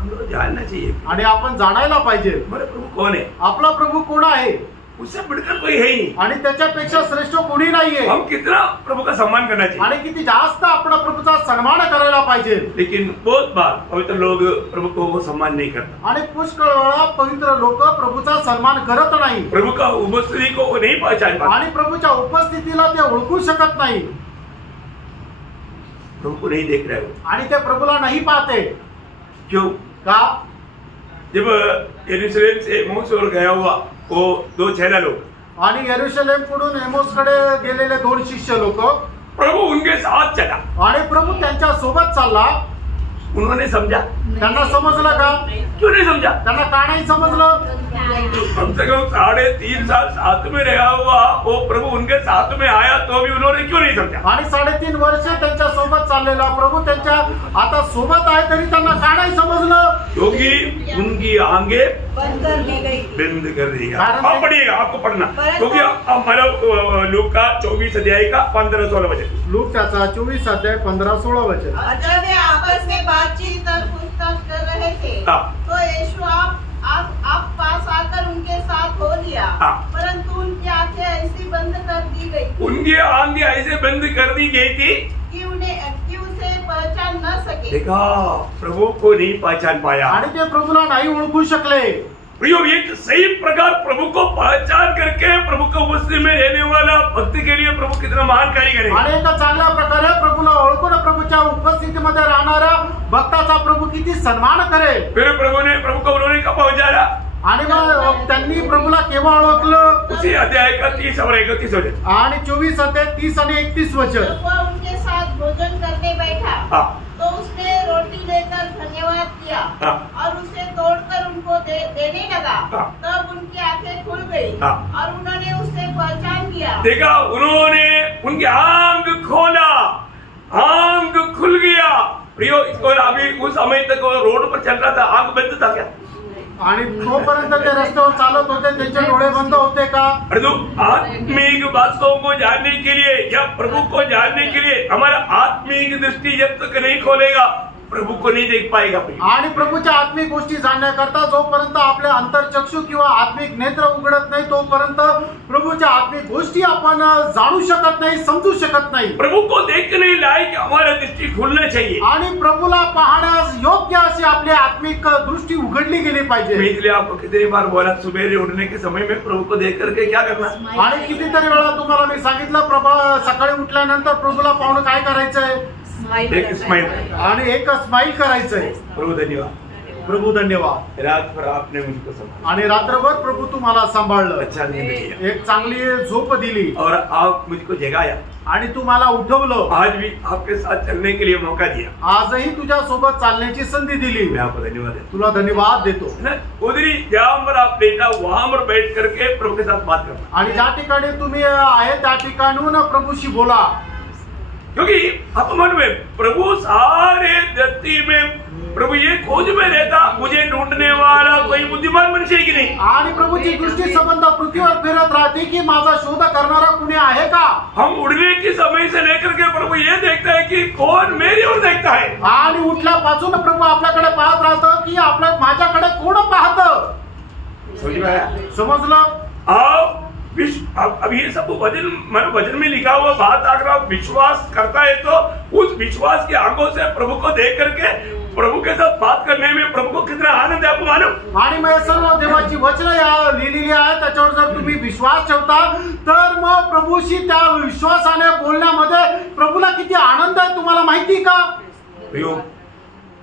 हमको जानना चाहिए आणि आपण जाणायला पाहिजे हमारा प्रभु कौन है. आपला प्रभू कोण आहे, उससे बढ़कर कोई है ही नहीं. आणि त्याच्यापेक्षा श्रेष्ठ कोणी नाहीये. हम कितना प्रभु का सम्मान करना चाहिए, आणि किती जास्त आपण प्रभूचा सन्मान करायला पाहिजे. लेकिन बहुत बार पवित्र लोग प्रभु को वो सम्मान नहीं करते. आणि पुष्कळ वेळा पवित्र लोक प्रभूचा सन्मान करत नाही. प्रभु का उपस्थिति को वो नहीं पहचान पाते. आणि प्रभूच्या उपस्थितीला ते ओळखू शकत नाही. प्रभु को नहीं देख रहे हो. आणि ते प्रभूला नाही पाहते. क्यों? का? जब यरूशलेम से एमोस और गया हुआ वो 2 चेला लोग, आणि यरूशलेम कडून एमोस कडे गेलेले 2 शिष्य लोक, प्रभु उनके साथ चला. आणि प्रभू त्यांच्या सोबत चालला. उन्होंने समझा? त्यांना समजलं का? क्यों नहीं समझा? त्यांना का नाही समजलं? कम से कम 3.5 साल साथ में रहा हुआ वो प्रभु उनके साथ में आया तो भी उन्होंने क्यों नहीं समझा? आणि 3.5 वर्ष त्यांच्या सोबत चाललेला प्रभू त्यांच्या आता सोबत आहे तरी त्यांना का नाही समजलं? क्योंकि उनकी आंखें बंद कर दी गई. बंद कर दी. कारण आप पढ़िएगा, आपको पढ़ना, क्योंकि मतलब लूका 24 अध्याय का 15-16 वचन. लूक त्याचा 24 अध्याय 15-16 वचन. जब वे आपस में बातचीत और पूछताछ कर रहे थे, तो यीशु आप पास आकर उनके साथ हो लिया, परंतु उनकी आंखें ऐसी बंद कर दी गई. उनकी आंखें ऐसे बंद कर दी गई थी कि उसे पहचान न सके. देखा, प्रभु को नहीं पहचान पाया. आणि ते प्रभूला नाही ओळखू शकले. प्रियो, एक सही प्रकार प्रभु को पहचान करके प्रभु को उपस्थिति में रहने वाला भक्ति के लिए प्रभु कितना महान कार्य करेगा. आणि एका चांगल्या प्रकारे प्रभूला ओळखून प्रभूच्या उपस्थितीमध्ये राहणारा भक्ताचा प्रभू किती सन्मान करेल. फिर प्रभु को उन्होंने कब पहुंचाया? आणि मग त्यांनी प्रभूला केव्हा ओळखलं? उसी अध्याय का 30 और 31 वचन. आणि 24 अध्याय 30 आणि 31 वचन. जब वह उनके साथ भोजन करने बैठा, तो उसने रोटी लेकर धन्यवाद किया और उसे तोड़कर उनको देने लगा. तब उनकी आंखें खुल गई और उन्होंने उसे पहचान लिया. देखा, उन्होंने उनके आंख खोला, आंख खुल गया. प्रियो, इसको अभी उस समय तक रोड पर चल रहा था, आंख बंद था क्या? आणि तोपर्यंत ते रस्त्यावर चालत होते, त्यांचे डोळे बंद होते का? अरे तो आत्मिक बातों को जानने के लिए या प्रभु को जानने के लिए हमारा आत्मिक दृष्टि जब तक नहीं खोलेगा प्रभु को नहीं देख पाएगा. आणि प्रभूच्या आत्मिक गोष्टी जाणण्याकरता जोपर्यंत आपले अंतरचक्षु किंवा आत्मिक नेत्र उघडत नाही तोपर्यंत प्रभूच्या आत्मिक गोष्टी आपण जाणू शकत नाही, समजू शकत नाही. प्रभु को देखने लायक हमारा दृष्टि खुलना चाहिए. आणि प्रभूला पाहण्यास योग्य अशी आपली आत्मिक दृष्टी उघडली गेली पाहिजे. इसलिए आपको कितनी बार बोला, सुबह उठने के समय में प्रभु को देख करके क्या करना. आणि कितीतरी वेळा तुम्हाला मी सांगितलं, सकाळी उठल्यानंतर प्रभूला पाहून काय करायचंय? एक स्माइल. आणि एक स्माइल करायचंय. प्रभु धन्यवाद. प्रभू धन्यवाद. रात भर आपने मुझको संभाला. आणि रात्रभर प्रभू तुम्हाला सांभाळलं, अच्छा नींद दिया, एक चांगली झोप दिली और आप मुझको जगाया. आणि तुम्हाला उठवलं. आज भी आपके साथ चलने के लिए मौका दिया. आजही तुझ्या सोबत चालण्याची संधी दिली. मैं आपको धन्यवाद देता तुला धन्यवाद देतो. हूं. उधरी जहां पर आप बैठा वहां पर बैठ करके प्रभु के साथ बात करना. आणि ज्या ठिकाणी तुम्ही आहे त्या ठिकाणून प्रभूशी बोला. क्योंकि आप मन में प्रभु सारे धरती में प्रभु ये खोज में रहता, मुझे ढूंढने वाला कोई बुद्धिमान मनुष्य है की नहीं. आणि प्रभूची दृष्टी संबंध पृथ्वीवर फिरत राहते की माझा शोध करणारा कुणी आहे का. हम उड़ने की समय से लेकर के प्रभु ये देखता है कि कौन मेरी ओर देखता है. आणि उठल्यापासून प्रभू आपल्याकडे पाहत राहतं की आपल्या माझ्याकडे कोण पाहतं. समझ में आया? समजलं? अब ये सब वचन में लिखा हुआ बात अगर विश्वास करता है तो उस विश्वास की आंखों से प्रभु को देख करके प्रभु के साथ बात करने में प्रभु को कितना आनंद है आपको मालूम. आणि मग सर्व देवाची वचनं लिहिलेली आहे त्याच्यावर जर तुम्ही विश्वास ठेवता तर मग प्रभूशी त्या विश्वासाने बोलण्यामध्ये प्रभूला किती आनंद आहे तुम्हाला माहिती का?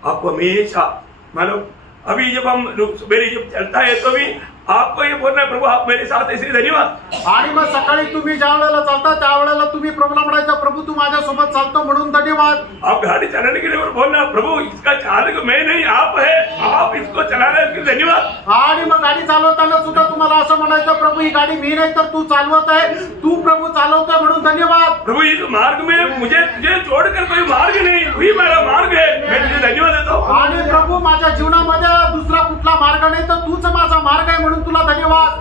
आपको हमेशा मालूम, अभी जब हम सुबह जब चलता है तो भी आपको ये बोलना है, प्रभु आप मेरे साथ, इसलिए धन्यवाद। आणि मग सकाळी तुम्ही ज्या वेळेला चालता त्यावेळेला तुम्ही प्रभूला म्हणायचं, प्रभू तू माझ्यासोबत चालतो म्हणून धन्यवाद। आप गाड़ी चलाने के लिए बोलना, प्रभु इसका चालक मैं नहीं आप है, आप इसको चला रहे हैं, धन्यवाद। आणि मग गाडी चालवताना सुद्धा तुम्हाला असं म्हणायचं, प्रभु ही गाडी मी नाही तर तू चालवत आहे, तू प्रभू चालवतोय म्हणून धन्यवाद। प्रभु इस मार्ग में मुझे छोड़कर कोई मार्ग नहीं, वही मेरा मार्ग है, मैं तुझे धन्यवाद देता हूँ। आणि प्रभू माझ्या जीवनामध्ये दुसरा कुठला मार्ग नाही तर तूच माझा मार्ग आहे म्हणून तुला धन्यवाद।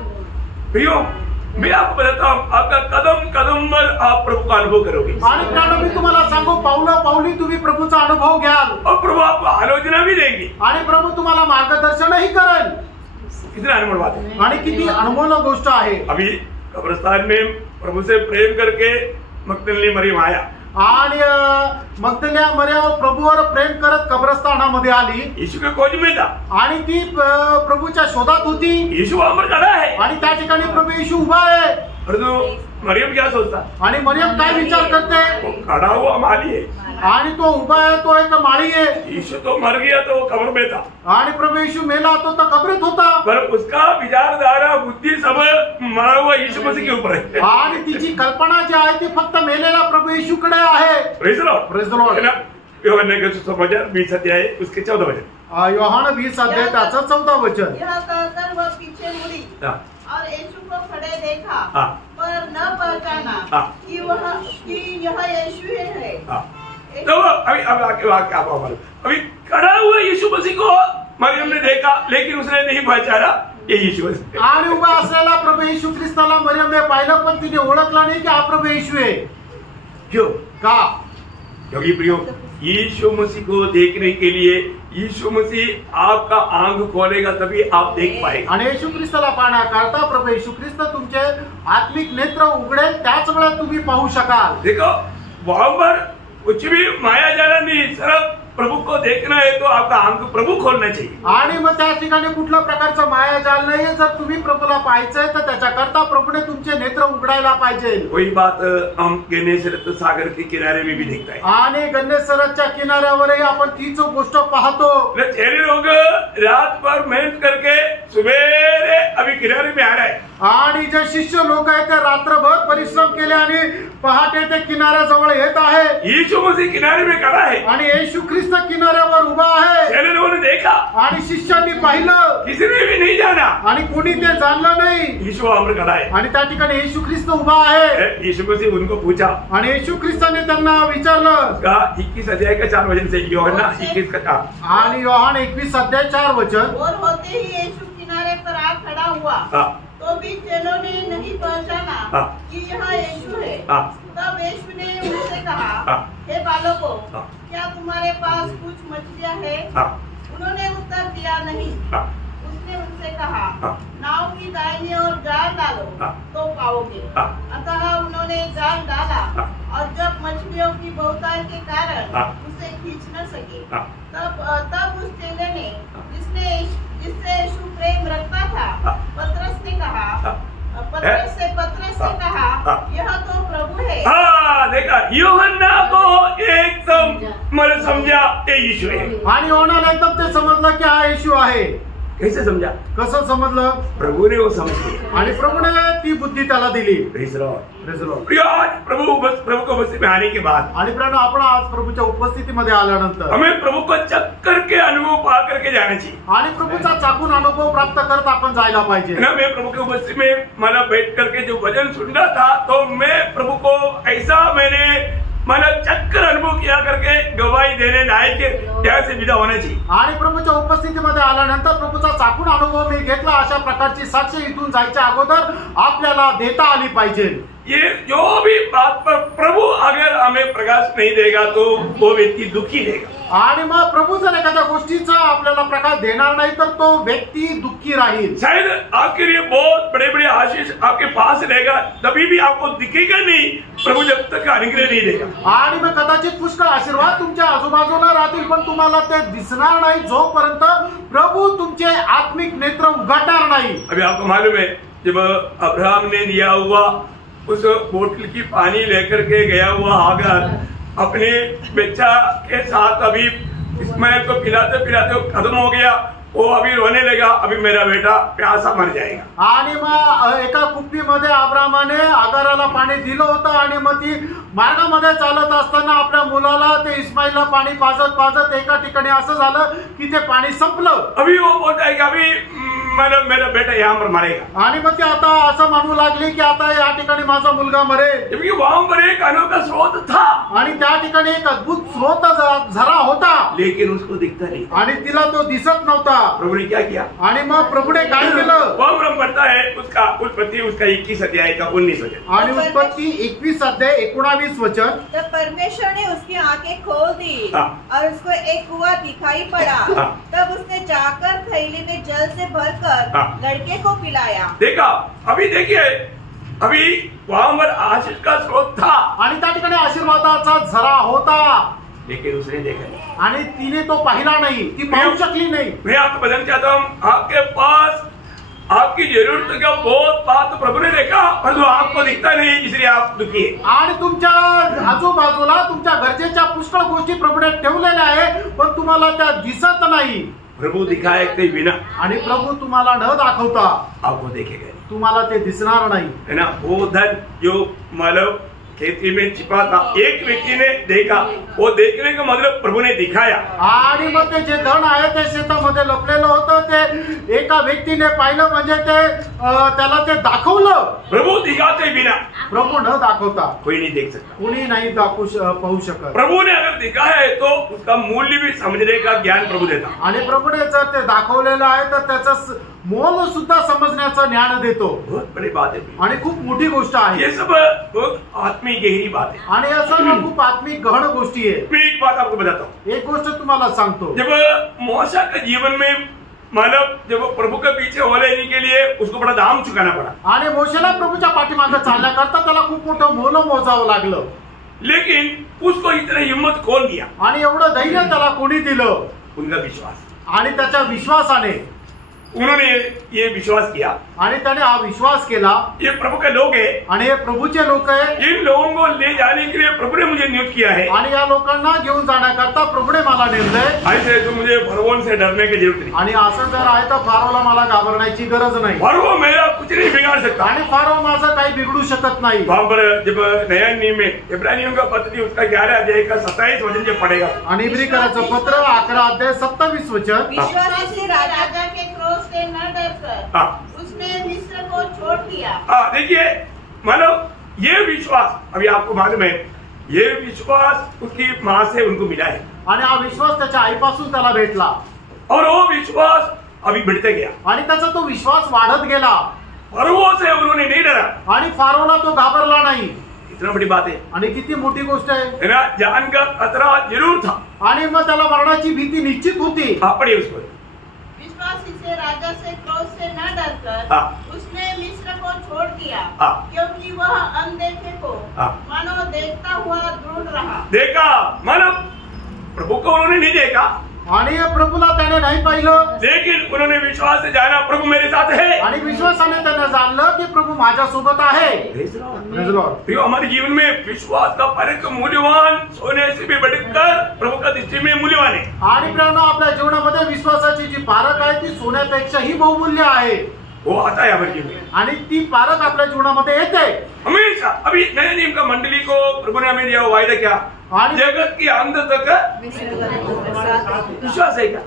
प्रियो, मैं आपको बताता हूँ, आपका कदम कदम पर आप प्रभु का अनुभव करोगे। आणि प्राणो मी तुम्हाला सांगू, पावला पावली तुम्ही प्रभूचा अनुभव घ्याल और प्रभु आपको आलोचना भी देंगे आणि प्रभू तुम्हाला मार्गदर्शनही करेल। कितना अनमोल बात है आणि किती अनमोल गोष्ट आहे। अभी कब्रिस्तान में प्रभु से प्रेम करके मगदलिनी मरियम आया आणि मगदलिया मरियम प्रभूवर प्रेम करत कब्रस्तानामध्ये आली। यीशु के खोज में था आणि ती प्रभूच्या शोधात होती। यीशु वहां पर खड़ा है आणि त्या ठिकाणी प्रभू येशू उभा आहे। और तो मरियम क्या सोचता, आणि मरियम काय विचार करते, वो खड़ा हुआ माली है आणि तो उभा आहे तो एक माळी आहे। यीशु तो मर गया तो वो कब्र में था, आणि प्रभू येशू मेला तो कब्रेत होता, पर उसका विचारधारा बुद्धि सब मरा हुआ यीशु मसीह के ऊपर है। आणि तिची कल्पना जी आहे ती फक्त मेलेला प्रभू येशूकडे आहे। Praise the Lord, praise the Lord. यूहन्ना के सुसमाचार 20 अध्याय उसके 14 वचन, योहान 20 अध्याय त्याचं 14 वचन। यह कहकर वह पीछे मुड़ी और यीशु को खड़े देखा, पर न पहचाना कि यह यीशु है। तो अभी आके वाक्य आपको मालूम, अभी खड़ा हुआ यीशु मसीह को मरियम ने देखा, लेकिन उसने नहीं पहचाना ये यीशु मसीह। आणि उभा असलेला प्रभू येशू ख्रिस्ताला मरियमने पाहिलं पण तिने ओळखला नाही की हा प्रभू येशू आहे। क्यों? का? क्योंकि प्रियो, यीशु मसीह को देखने के लिए यीशु मसीह आपका आंख खोलेगा तभी आप देख पाएंगे। आणि येशू ख्रिस्ताला पाहण्याकरता प्रभू येशू ख्रिस्त तुमचे आत्मिक नेत्र उघडेल, त्याच वेळेला तुम्ही पाहू शकाल। देखो, वहां पर कुछ भी माया जाना नहीं, सिर्फ प्रभु को देखना है तो आपका आंख प्रभु खोलना चाहिए। आणि मग त्या ठिकाणी कुठल्या प्रकारचं मायाजाल नाहीये। जर तुम्ही प्रभूला पाहायचंय तर त्याच्याकरता प्रभूने तुमचे नेत्र उघडायला पाहिजे। वही बात हम गणेशरथ सागर के किनारे में भी देखता है, आणि गणेशरथच्या किनाऱ्यावरही आपण तीच गोष्ट पाहतो। चेहरे लोग रात भर मेहनत करके सवेरे अभी किनारे में आ रहा है, आणि जे शिष्य लोक आहेत ते रात्रभर परिश्रम केले आणि पहाटे ते किनाऱ्याजवळ येत आहे। यीशु मसीह किनारे में खड़ा है आणि येशू ख्रिस्त किनाऱ्यावर उभा आहे। चेहरे लोगों ने देखा आणि शिष्यांनी पाहिलं, किसी ने भी नहीं जाना, आणि कोणी ते जाणलं नाही। यीशु वहां पर खड़ा है आणि त्या ठिकाणी येशू ख्रिस्त उभा आहे। यीशु मसीह उनको पूछा, आणि येशू ख्रिस्ताने त्यांना विचारलं, 21 अध्याय का 4 वचन से, यूहन्ना 21 का 4, आणि योहान 21 अध्याय 4 वचन। और होते ही यीशु किनारे पर आ खड़ा हुआ, तो भी चेलों ने नहीं पहचाना कि यह यीशु है। तब यीशु ने उनसे कहा, हे बालकों, क्या तुम्हारे पास कुछ मछलियां हैं? उन्होंने उत्तर दिया, नहीं। उसने उनसे कहा, नाव की दाहिनी ओर जाल डालो तो पाओगे। अतः उन्होंने जाल डाला, और जब मछलियों की बहुतायत के कारण उसे खींच न सके, तब उस चेले ने जिससे यीशु प्रेम रखता था, पतरस से कहा, यह तो प्रभु है। देखा, यूहन्ना को एकदम मन समझा ये यीशु है। आणि योहानाला एकदम ते समजलं की हा येशू आहे। कैसे समझा? कसं समजलं? प्रभु ने वो समझ लिया आणि प्रभूने ती बुद्धी त्याला दिली। Praise the Lord. आज प्रभु को उपस्थित में आने के बाद, आणि प्रियानो, आपण आज प्रभूच्या उपस्थितीमध्ये आल्यानंतर हमें प्रभु को चक्कर के अनुभव पा करके जाना चाहिए। आणि प्रभूचा चाकून अनुभव प्राप्त करत आपण जायला पाहिजे। मैं प्रभु की उपस्थिति में मला बैठ करके जो भजन सुन रहा था, तो मैं प्रभु को ऐसा मैंने चक्कर अनुभव किया करके गवाही देने लायक त्या से विदा होना चाहिए। आणि प्रभूच्या उपस्थितीमध्ये आल्यानंतर प्रभूचा चाकून अनुभव मी घेतला, अशा प्रकारची साक्ष इथून जायच्या अगोदर आपल्याला देता आली पाहिजे। ये जो भी बात पर प्रभु अगर हमें प्रकाश नहीं देगा तो वो व्यक्ति दुखी रहेगा। आणि मग प्रभू जर एखाद्या गोष्टीचा आपल्याला प्रकाश देणार नाही तर तो व्यक्ती दुःखी राहील। शायद आपके लिए बहुत बड़े बड़े आशीष आपके पास रहेगा, तभी भी आपको दिखेगा नहीं प्रभु जब तक अनुग्रह नहीं देगा। आणि मग कदाचित पुष्कळ आशीर्वाद तुमच्या आजूबाजूला राहतील, पण तुम्हाला ते दिसणार नाही जोपर्यंत प्रभू तुमचे आत्मिक नेत्र उघडणार नाही। अभी आपको मालूम है, जब अब्राहम ने दिया हुआ उस बोतल की पानी लेकर के गया हुआ हागर अपने बच्चा के साथ अभी इस्माइल को पिलाते पिलाते वो खत्म हो गया, वो अभी रोने लगा, अभी मेरा बेटा प्यासा मर जाएगा। आणि मग एका कुप्पीमध्ये अब्रामाने आगाराला पाणी दिलं होतं आणि मग ती मार्गामध्ये चालत असताना आपल्या मुलाला ते इस्माईलला पाणी पाजत पाजत एका ठिकाणी असं झालं की ते पाणी संपलं। अभी वो बोलता है कि अभी मेरा बेटा यहाँ पर मरेगा, आणि मग ते आता असं म्हणू लागले की आता या ठिकाणी माझा मुलगा मरेल, क्योंकि वहां पर एक अनोखा स्रोत था आणि त्या ठिकाणी एक अद्भुत स्रोत झरा होता, लेकिन उसको दिखता नहीं। आणि तिला तो दिसत नव्हता। प्रभु ने क्या किया? आणि मग प्रभुने काय केलं? वो हम पढ़ता है उसका उत्पत्ति उसका 21 अध्याय का 19 वचन, आणि उत्पत्ति 21 अध्याय 19 वचन। तब परमेश्वर ने उसकी आंखें खोल दी और उसको एक कुआं दिखाई पड़ा। तब उसने जाकर थैली में जल से भरकर लड़के को पिलाया। देखा, अभी देखिए, अभी वहां पर आशीष का स्रोत था आणि त्या ठिकाणी आशीर्वादाचा झरा होता, लेकिन उसने देखा नहीं, आणि तिने तो पाहिला नाही, ती पाहू शकली नाही। मैं आपको बताना चाहता हूँ, आपके पास आपकी जरूरत का बहुत बात तो प्रभु ने देखा, परंतु आपको दिखता नहीं, इसलिए आप दुखी है। आणि तुमच्या आजूबाजूला तुमच्या गरजेच्या पुष्कळ गोष्टी प्रभुने ठेवलेल्या आहे, पण तुम्हाला त्या दिसत नाही। प्रभु दिखाए के बिना, आणि प्रभु तुम्हाला न दाखवता आपको देखेगा, तुम्हाला ते दिसणार नाही, है ना। वो धन जो मतलब खेती में छिपा था, एक व्यक्ति ने देखा, वो देखने का मतलब प्रभु ने दिखाया। आणि मग ते जे धन आहे ते शेतामध्ये लपलेलं होतं, ते एका व्यक्तीने पाहिलं, म्हणजे ते त्याला ते दाखवलं। प्रभु दिखाते बिना, प्रभु न दाखवता कोई नहीं देख सकता, कोणी नाही पाहू शकत। प्रभु ने अगर दिखाया है तो उसका मूल्य भी समझने का ज्ञान प्रभु देता, आणि प्रभुने जर ते दाखवलेलं आहे तर त्याचं मोल सुद्धा समजण्याचं ज्ञान देतो। बहुत बड़ी बात है, आणि खूप मोठी गोष्ट आहे, ये सब बहुत आत्मिक गहरी बात है, आणि असं खूप आत्मिक गहन गोष्टी आहे। मैं एक बात आपको बताता हूँ, एक गोष्ट तुम्हाला सांगतो, जब मूसा के जीवन में मतलब जब प्रभु के पीछे हो लेने के लिए उसको बड़ा दाम चुकाना पड़ा, आणि मोशेला प्रभूच्या पाठीमागे चालण्याकरता त्याला खूप मोठं मोल मोजावं लागलं, लेकिन उसको इतना हिम्मत कौन दिया? आणि एवढं धैर्य त्याला कोणी दिलं? उनका विश्वास, आणि त्याच्या विश्वासाने उन्होंने ये विश्वास किया, आणि त्याने हा विश्वास केला, ये प्रभु के लोग हैं, आणि हे प्रभूचे लोक आहे, इन लोगों को ले जाने के लिए प्रभु ने मुझे नियुक्त किया है, आणि या लोकांना घेऊन जाण्याकरता प्रभुने मला नेमलंय। ऐसे तो मुझे फरवोन से डरने की जरूरत नहीं, आणि असं जर आहे तर फारोला मला घाबरण्याची गरज नाही, फरवो मेरा कुछ नहीं बिगाड़ सकता, आणि फारो माझं काही बिघडू शकत नाही। वहां पर जब नया नियम में इब्रानियों का पत्र उसका 11 अध्याय का 27 वचन जब पढ़ेगा, आणि इब्रिकराचं पत्र 11 अध्याय 27 वचन। विश्वासी राजा के क्रोध से न डरकर उसने मिस्र को छोड़ दिया। देखिए, मतलब ये विश्वास, अभी आपको मालूम है, ये विश्वास उसकी माँ से उनको मिला है, आणि हा विश्वास त्याच्या आईपासून त्याला भेटला, और वो विश्वास अभी बढ़ते गया, आणि त्याचा तो विश्वास वाढत गेला, फरवो से उन्होंने नहीं डरा, आणि फारोला तो घाबरला नाही। इतना बड़ी बात है, आणि किती मोठी गोष्ट आहे ना। जान का खतरा जरूर था, आणि मग त्याला मरणाची भीती निश्चित होती। पढ़िए उसको, विश्वासी से राजा से क्रोध से न डरकर उसने मिस्र को छोड़ दिया, क्योंकि वह अनदेखे को मानो देखता हुआ दृढ़ रहा। देखा, मानो प्रभु को उन्होंने नहीं देखा, आणि प्रभूला त्याने नाही पाहिलं, लेकिन उन्होंने विश्वास से जाना प्रभु मेरे साथ है, आणि विश्वासाने त्याने जाणलं की प्रभु माझ्या सोबत आहे। प्रिय, हमारे जीवन में विश्वास का परम मूल्यवान सोने से भी बढ़कर प्रभु का दृष्टि में मूल्यवान है। आणि प्रियांनो, आपल्या जीवनामध्ये विश्वासाची जी पारख आहे ती सोन्यापेक्षाही बहुमूल्य आहे, वो आता है हमारे जीवन में, आणि ती पारख आपल्या जीवनामध्ये येते हमेशा। अभी नए नियम का मंडली को प्रभु ने हमें दिया वायदा क्या? जगत की अंत तक विश्वास है क्या?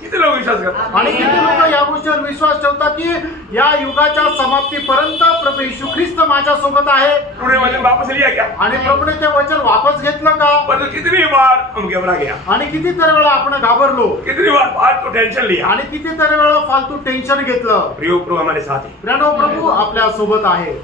किती लोक विश्वास करतात, आणि किती लोक या गोष्टीवर विश्वास ठेवतात की या युगाच्या समाप्तीपर्यंत प्रभू येशू ख्रिस्त माझ्या सोबत आहे। उन्होंने वचन वापस लिया क्या? आणि प्रभूने ते वचन वापस घेतलं का? पर कितनी बार हम घबरा गया, आणि कितीतरी वेळा आपण घाबरलो, कितनी बार फालतू टेंशन लिया, आणि कितीतरी वेळा फालतू टेन्शन घेतलं। प्रिय, प्रभु हमारे साथ है, प्रियांनो, प्रभू आपल्या सोबत आहे।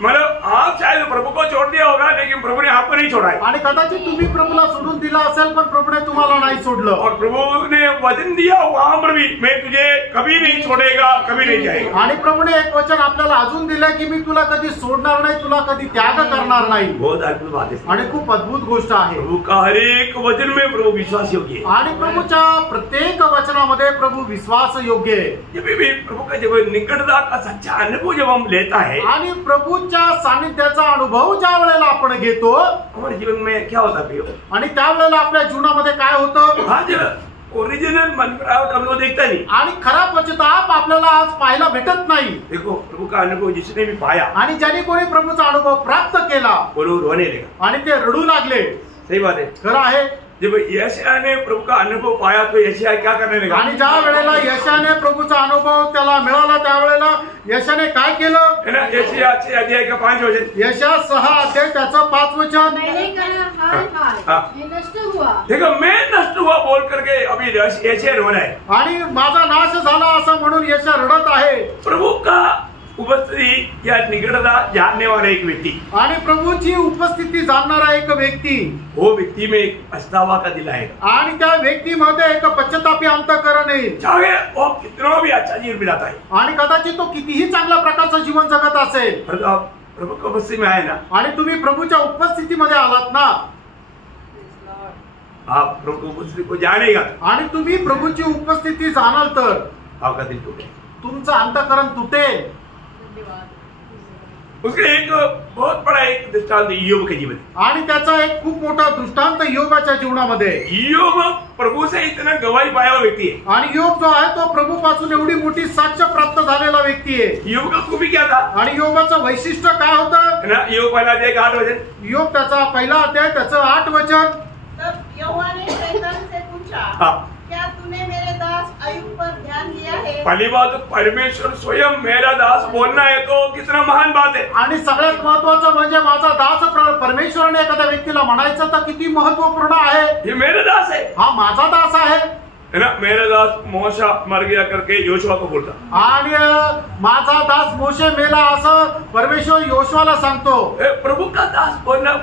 मतलब आप शायद प्रभु को छोड़ दिया होगा, लेकिन प्रभु ने आपको नहीं छोड़ा है। आणि कदाचित तुम्ही प्रभूला सोडून दिला असेल, पण प्रभूने तुम्हाला नाही सोडलं. और प्रभु ने वचन दिया वहां पर भी, मैं तुझे कभी नहीं छोड़ेगा, कभी नहीं जाएगा. आणि प्रभूने एक वचन आपल्याला अजून दिलं की मी तुला कधी सोडणार नाही, तुला कधी त्याग करणार नाही. बहुत अद्भुत बात है आणि खूप अद्भुत गोष्ट आहे. प्रभु का हर एक वचन में प्रभु विश्वास योग्य है. आणि प्रभूच्या प्रत्येक वचनामध्ये प्रभु विश्वास योग्य आहे. जब भी प्रभु का जब निकटता का सच्चा अनुभव जब हम लेता है, आणि प्रभूच्या सानिध्याचा अनुभव ज्या वेळेला आपण घेतो, हमारे जीवन में क्या होता है? आणि त्यावेळेला आपल्या जीवनामध्ये काय होतं? आज ओरिजिनल मनपरावट हम लोग देखता नहीं. आणि खरा पश्चाताप आपल्याला आज पाहायला भेटत नाही. देखो प्रभु का अनुभव जिसने भी पाया, आणि ज्याने कोणी प्रभूचा अनुभव प्राप्त केला, वो लोग रोने लगा. आणि ते रडू लागले. सही बात है. खरं आहे. जब यशाया ने प्रभु का अनुभव पाया तो यशाया क्या करने लगा? आणि ज्या वेळेला यशाने प्रभूचा अनुभव त्याला मिळाला, त्यावेळेला यशाने काय केलं? है ना, यशाया 6 अध्याय का 5 वचन. यशा 6 अध्याय त्याचं 5 वचन. मैंने कहा हाय हाय, मैं नष्ट हुआ. देखो मैं नष्ट हुआ बोल करके अभी यशाया रो रहा है. आणि माझा नाश झाला असं म्हणून यशा रडत आहे. प्रभु का उपस्थिति या निकटता जानने वाला एक व्यक्ति, आणि प्रभूची उपस्थिती जाणणारा एक व्यक्ती, वो व्यक्ती में एक पछतावा का दिल आएगा. आणि त्या व्यक्तीमध्ये एक पश्चातापी अंतःकरण येईल. चाहे वो कितना भी अच्छा जीवन बिताता है, आणि कदाचित तो कितीही चांगल्या प्रकारचं जीवन जगत असेल, पर आप प्रभु की उपस्थिति में आए ना, आणि तुम्ही प्रभूच्या उपस्थितीमध्ये आलात ना, आप प्रभु की उपस्थिति को जानेगा, आणि तुम्ही प्रभूची उपस्थिती जाणाल तर आपका दिल टूटे, तुमचं अंतःकरण तुटेल. उसका एक बहुत बड़ा एक दृष्टांत ईयोब के जीवन. आणि त्याचा एक खूप मोठा दृष्टांत योबाच्या जीवनामध्ये. ईयोब प्रभु से इतना गवाही पाया हुआ व्यक्ति है. आणि योग जो आहे तो प्रभूपासून एवढी मोठी साक्ष प्राप्त झालेला व्यक्ती आहे. ईयोब का खूबी क्या था? आणि योबाचं वैशिष्ट्य काय होतं? है ना, ईयोब पहिला अध्याय 8 वचन. योग त्याचा पहिला अध्याय त्याचं 8 वचन. तब यहोवा ने शैतान से पूछा, क्या तूने मेरे दास अय्यूब पर ध्यान दिया है? पहली बात तो परमेश्वर स्वयं मेरा दास बोलना है तो कितना महान बात है. आणि सगळ्यात महत्वाचं म्हणजे माझा दास परमेश्वराने एखाद्या व्यक्तीला म्हणायचं तर किती महत्वपूर्ण आहे. ये मेरा दास है. हा माझा दास आहे. है ना, मेरा दास मोशा मर गया करके योशुआ को बोलता. आणि माझा दास मोशे मेला असं परमेश्वर योशुआला सांगतो. प्रभु का दास बोलना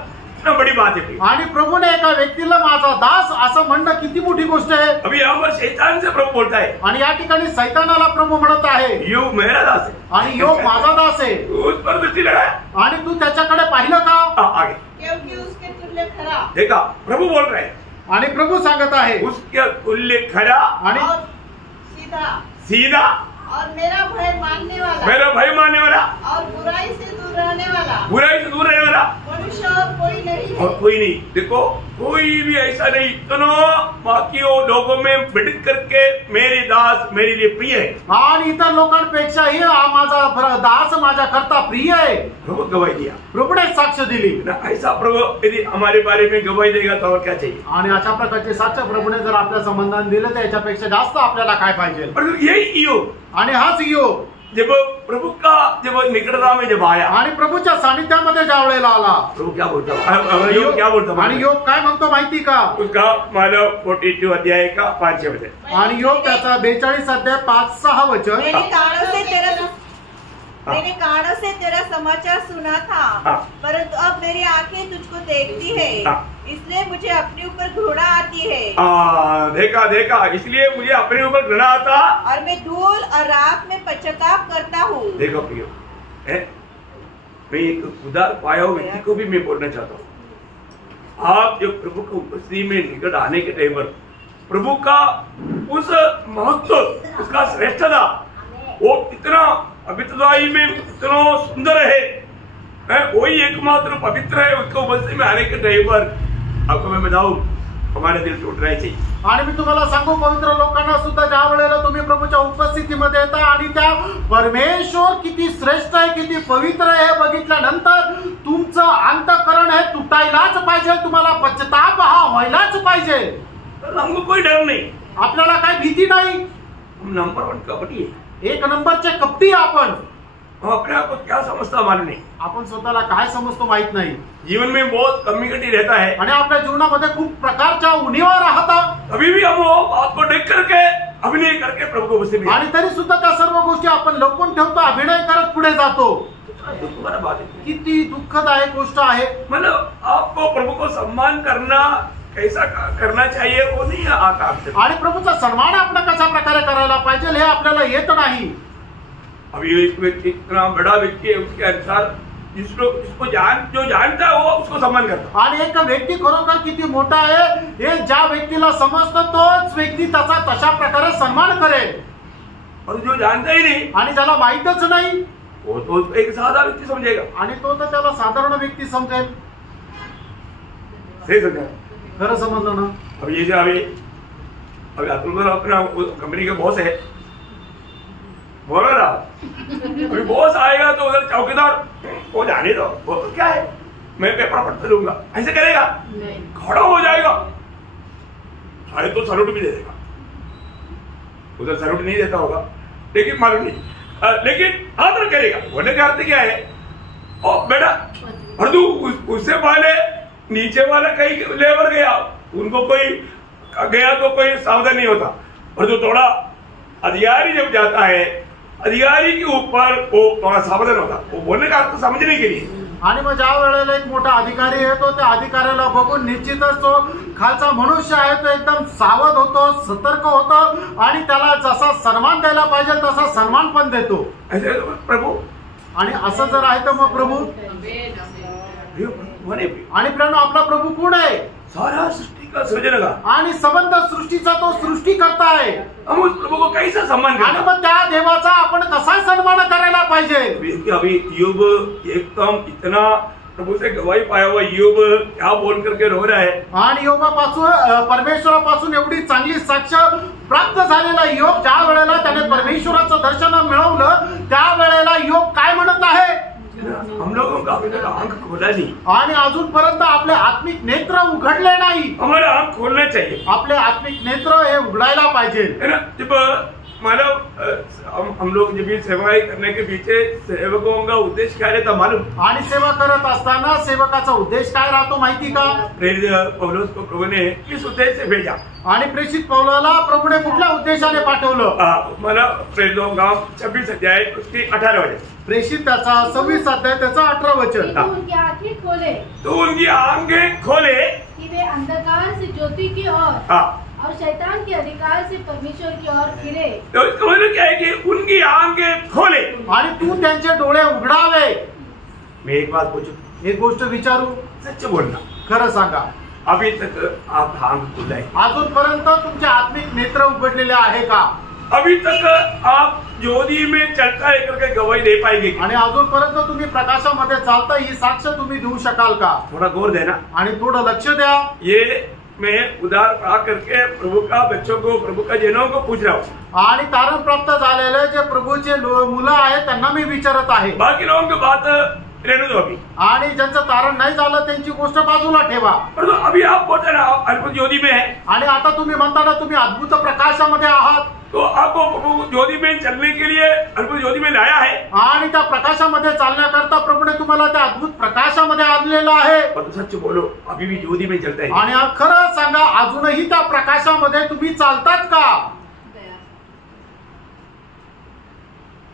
बड़ी बात है. आणि प्रभूने एका व्यक्तीला माझा दास असं म्हणणं किती मोठी गोष्ट आहे. अभी यहाँ पर शैतान से प्रभु बोलता है, आणि या ठिकाणी सैतानाला प्रभू म्हणत आहे, योग मेरा दास है, आणि योग माझा दास आहे. उस पर दृष्टि लगाया. आणि तू त्याच्याकडे पाहिलं का? आगे क्योंकि उसके तुल्य खरा. देखा, प्रभु बोल रहे हैं आणि प्रभू सांगत आहे, उसके तुल्य खरा आणि और सीधा सीधा और मेरा भय मानने वाला, मेरा भय मानने वाला और बुराई से दूर रहने वाला, बुराई से दूर रहने वाला मनुष्य और कोई नहीं और है. कोई नहीं. देखो कोई भी ऐसा नहीं, इतना बाकी लोगों में बढ़ करके मेरे दास मेरे लिए प्रिय है. आणि इतर लोकांपेक्षाही हा माझा दास माझ्या करता प्रिय आहे. प्रभु गवाही दिया. प्रभूने साक्ष दिली. ना ऐसा प्रभु यदि हमारे बारे में गवाही देगा तो और क्या चाहिए. आणि अशा प्रकारचे साक्ष प्रभूने जर आपल्या संबंधाने दिलं तर याच्यापेक्षा जास्त आपल्याला काय पाहिजे. और यही ईयोब, आणि हाच योग जब प्रभु का जब निकटता में जब आया, आणि प्रभूच्या सानिध्यामध्ये ज्या वेळेला आला, प्रभु क्या बोलता, योग क्या बोलता, आणि योग काय म्हणतो माहिती का? उसका मानव 42 अध्याय का 5 वचन. आणि योग त्याचा 42 अध्याय 5-6 वचन. मैंने कानों से तेरा समाचार सुना था, परंतु अब मेरी आंखें तुझको देखती है, इसलिए मुझे अपने ऊपर घृणा आती है. देखा देखा, इसलिए मुझे अपने ऊपर घृणा आता, और मैं धूल और राख में पश्चाताप करता हूँ. देखो प्रियो, मैं एक उदार पाया हुआ व्यक्ति को भी मैं बोलना चाहता हूँ. आप जब प्रभु को उपस्थिति में निकट आने के टाइम पर प्रभु का उस महत्व, उसका श्रेष्ठता, वो कितना पवित्रताई में इतना सुंदर है, वही एकमात्र पवित्र है. उसको उपस्थिति में आने के टाइम पर आपको मैं बताऊं, हमारे दिल टूट रहे चाहिए. आणि मी तुम्हाला सांगू, पवित्र लोकांना सुद्धा ज्या वेळेला तुम्ही प्रभूच्या उपस्थितीमध्ये येता आणि त्या परमेश्वर किती श्रेष्ठ आहे, किती पवित्र आहे हे बघितल्यानंतर तुमचं अंतःकरण हे तुटायलाच पाहिजे. तुम्हाला पश्चाताप हा व्हायलाच पाहिजे. हमको कोई डर नहीं, आपल्याला काय भीती नाही. हम नंबर 1 कपटी है, एक नंबरचे कपटी आपण. हम अपने आप को क्या समझता मालूम नहीं. आपण स्वतःला काय समजतो माहित नाही. जीवन में बहुत कमी रहता है, आणि आपल्या जीवनामध्ये खूप प्रकारच्या उणीवा राहतात. अभी भी हम वो बात को देख करके अभिनय करके प्रभु को उपस्थित. आणि तरी सुद्धा त्या सर्व गोष्टी आपण लपवून ठेवतो, अभिनय करत पुढे जातो. दुख भरा बात है, किती दुःखदायक गोष्ट आहे. मतलब आपको प्रभु को सम्मान करना कैसा करना चाहिए वो नहीं आता आपसे. आणि प्रभूचा सन्मान आपण कशा प्रकारे करायला पाहिजे हे आपल्याला येत नाही. अभी एक व्यक्ति इतना बड़ा व्यक्ति है, उसके अनुसार जिसको जो जानता है वो उसको सम्मान करता. आणि एक व्यक्ती खरोखर किती मोठा आहे हे ज्या व्यक्तीला समजतं तोच व्यक्ती त्याचा तशा प्रकारे सन्मान करेल. और जो जानता ही नहीं आणि ज्याला माहीतच नाही वो तो एक साधा व्यक्ति समझेगा. आणि तो तर त्याला साधारण व्यक्ती समजेल. सही समझा. खरं समजलं ना. अब ये जो अभी अतुल सर अपना कंपनी का बॉस है, बोलो ना, अभी बॉस आएगा तो उधर चौकीदार वो जाने दो, वो तो क्या है, मैं पेपर पढ़ते रहूंगा, ऐसे करेगा, खड़ा हो जाएगा, शायद तो सैल्यूट भी दे देगा. उधर सैल्यूट नहीं देता होगा लेकिन मालूम नहीं, लेकिन आदर करेगा. बोलने का अर्थ क्या है, ओ बेटा और तू उससे पहले नीचे वाला कहीं लेबर गया, उनको कोई गया तो कोई सावधान नहीं होता. और जो थोड़ा अधिकारी जब जाता है, अधिकारी के ऊपर वो थोड़ा सावधान होता. वो बोलने का अर्थ समझने के लिए. आणि मग ज्या वेळेला एक मोठा अधिकारी येतो त्या अधिकाऱ्याला बघून निश्चितच तो खालचा मनुष्य आहे तो एकदम सावध होतो, सतर्क होतो आणि त्याला जसा सन्मान द्यायला पाहिजे तसा सन्मान पण देतो. प्रभु आणि असं जर आहे तर मग प्रभू आणि प्रेरणा आपला प्रभू कोण आहे, सारा सृष्टि का सृजनगा आणि संबंध सृष्टीचा तो सृष्टी करता आहे. हम उस प्रभु को कैसा सम्मान आणि मग त्या देवाचा आपण कसा सन्मान करायला पाहिजे. अभी यूब एकदम इतना प्रभु से गवाही पाया हुआ यूब क्या बोल करके रो रहा है. आणि योगापासून परमेश्वरापासून एवढी चांगली साक्ष प्राप्त झालेला योग ज्या वेळेला त्याने परमेश्वराचं दर्शन मिळवलं त्या वेळेला योग काय म्हणत आहे, हम लोगों का अभी तक आंख खोला नहीं. आणि अजूनपर्यंत आपले आत्मिक नेत्र उघडले नाही. हमारे आंख खोलना चाहिए. आपले आत्मिक नेत्र हे उघडायला पाहिजे. है ना. जब मतलब हम लोग जब सेवाएं करने के पीछे सेवकों का उद्देश्य क्या रहता मालूम. आणि सेवा करत असताना सेवकाचा उद्देश काय राहतो माहिती का. प्रेरित पौलुस को प्रभु ने किस उद्देश्य से भेजा. आणि प्रेषित पौलाला प्रभूने कुठल्या उद्देशाने पाठवलं. मला प्रेरितों का 26 अध्याय उसकी 18 वचन. प्रेषित त्याचा 26 अध्याय त्याचा 18 वचन. तो उनकी आंखें खोले, तो उनकी आंखें खोले कि वे अंधकार से ज्योति की ओर और शैतान के अधिकार से परमेश्वर की ओर फिरे. तो इसका मतलब क्या है कि उनकी आंखें खोले. आणि तू त्यांचे डोळे उघडावे. मैं एक बात पूछूं, एक गोष्ट विचारू, सच्च बोलना. खरं सांगा, अभी तक आप आंख खुला है. अजूनपर्यंत तुमचे आत्मिक नेत्र उघडलेले आहे का. अभी तक आप ज्योति में चलता है करके गवाही दे पाएंगे. आणि अजूनपर्यंत तुम्ही प्रकाशामध्ये चालता ही साक्ष तुम्ही देऊ शकाल का. थोड़ा गौर देना. आणि थोडं लक्ष द्या. ये मैं उधार पा करके प्रभु का बच्चों को, प्रभु का जनों को पूछ रहा हूँ. आणि तारण प्राप्त झालेले जे प्रभूचे मुलं आहेत त्यांना मी विचारत आहे. बाकी लोगों की बात रहने दो अभी. आणि ज्यांचं तारण नाही झालं त्यांची गोष्ट बाजूला ठेवा. तो अभी आप बोलते ना आप अद्भुत ज्योति में है. आणि आता तुम्ही म्हणता ना तुम्ही अद्भुत प्रकाशामध्ये आहात. तो आपको प्रभु ज्योति में चलने के लिए अद्भुत ज्योति में लाया है. आणि त्या प्रकाशामध्ये चालण्याकरता प्रभूने तुम्हाला त्या अद्भुत प्रकाशामध्ये आणलेलं आहे. पर सच बोलो अभी भी ज्योति में चलता है. आणि खरं सांगा अजूनही त्या प्रकाशामध्ये तुम्ही चालतात का.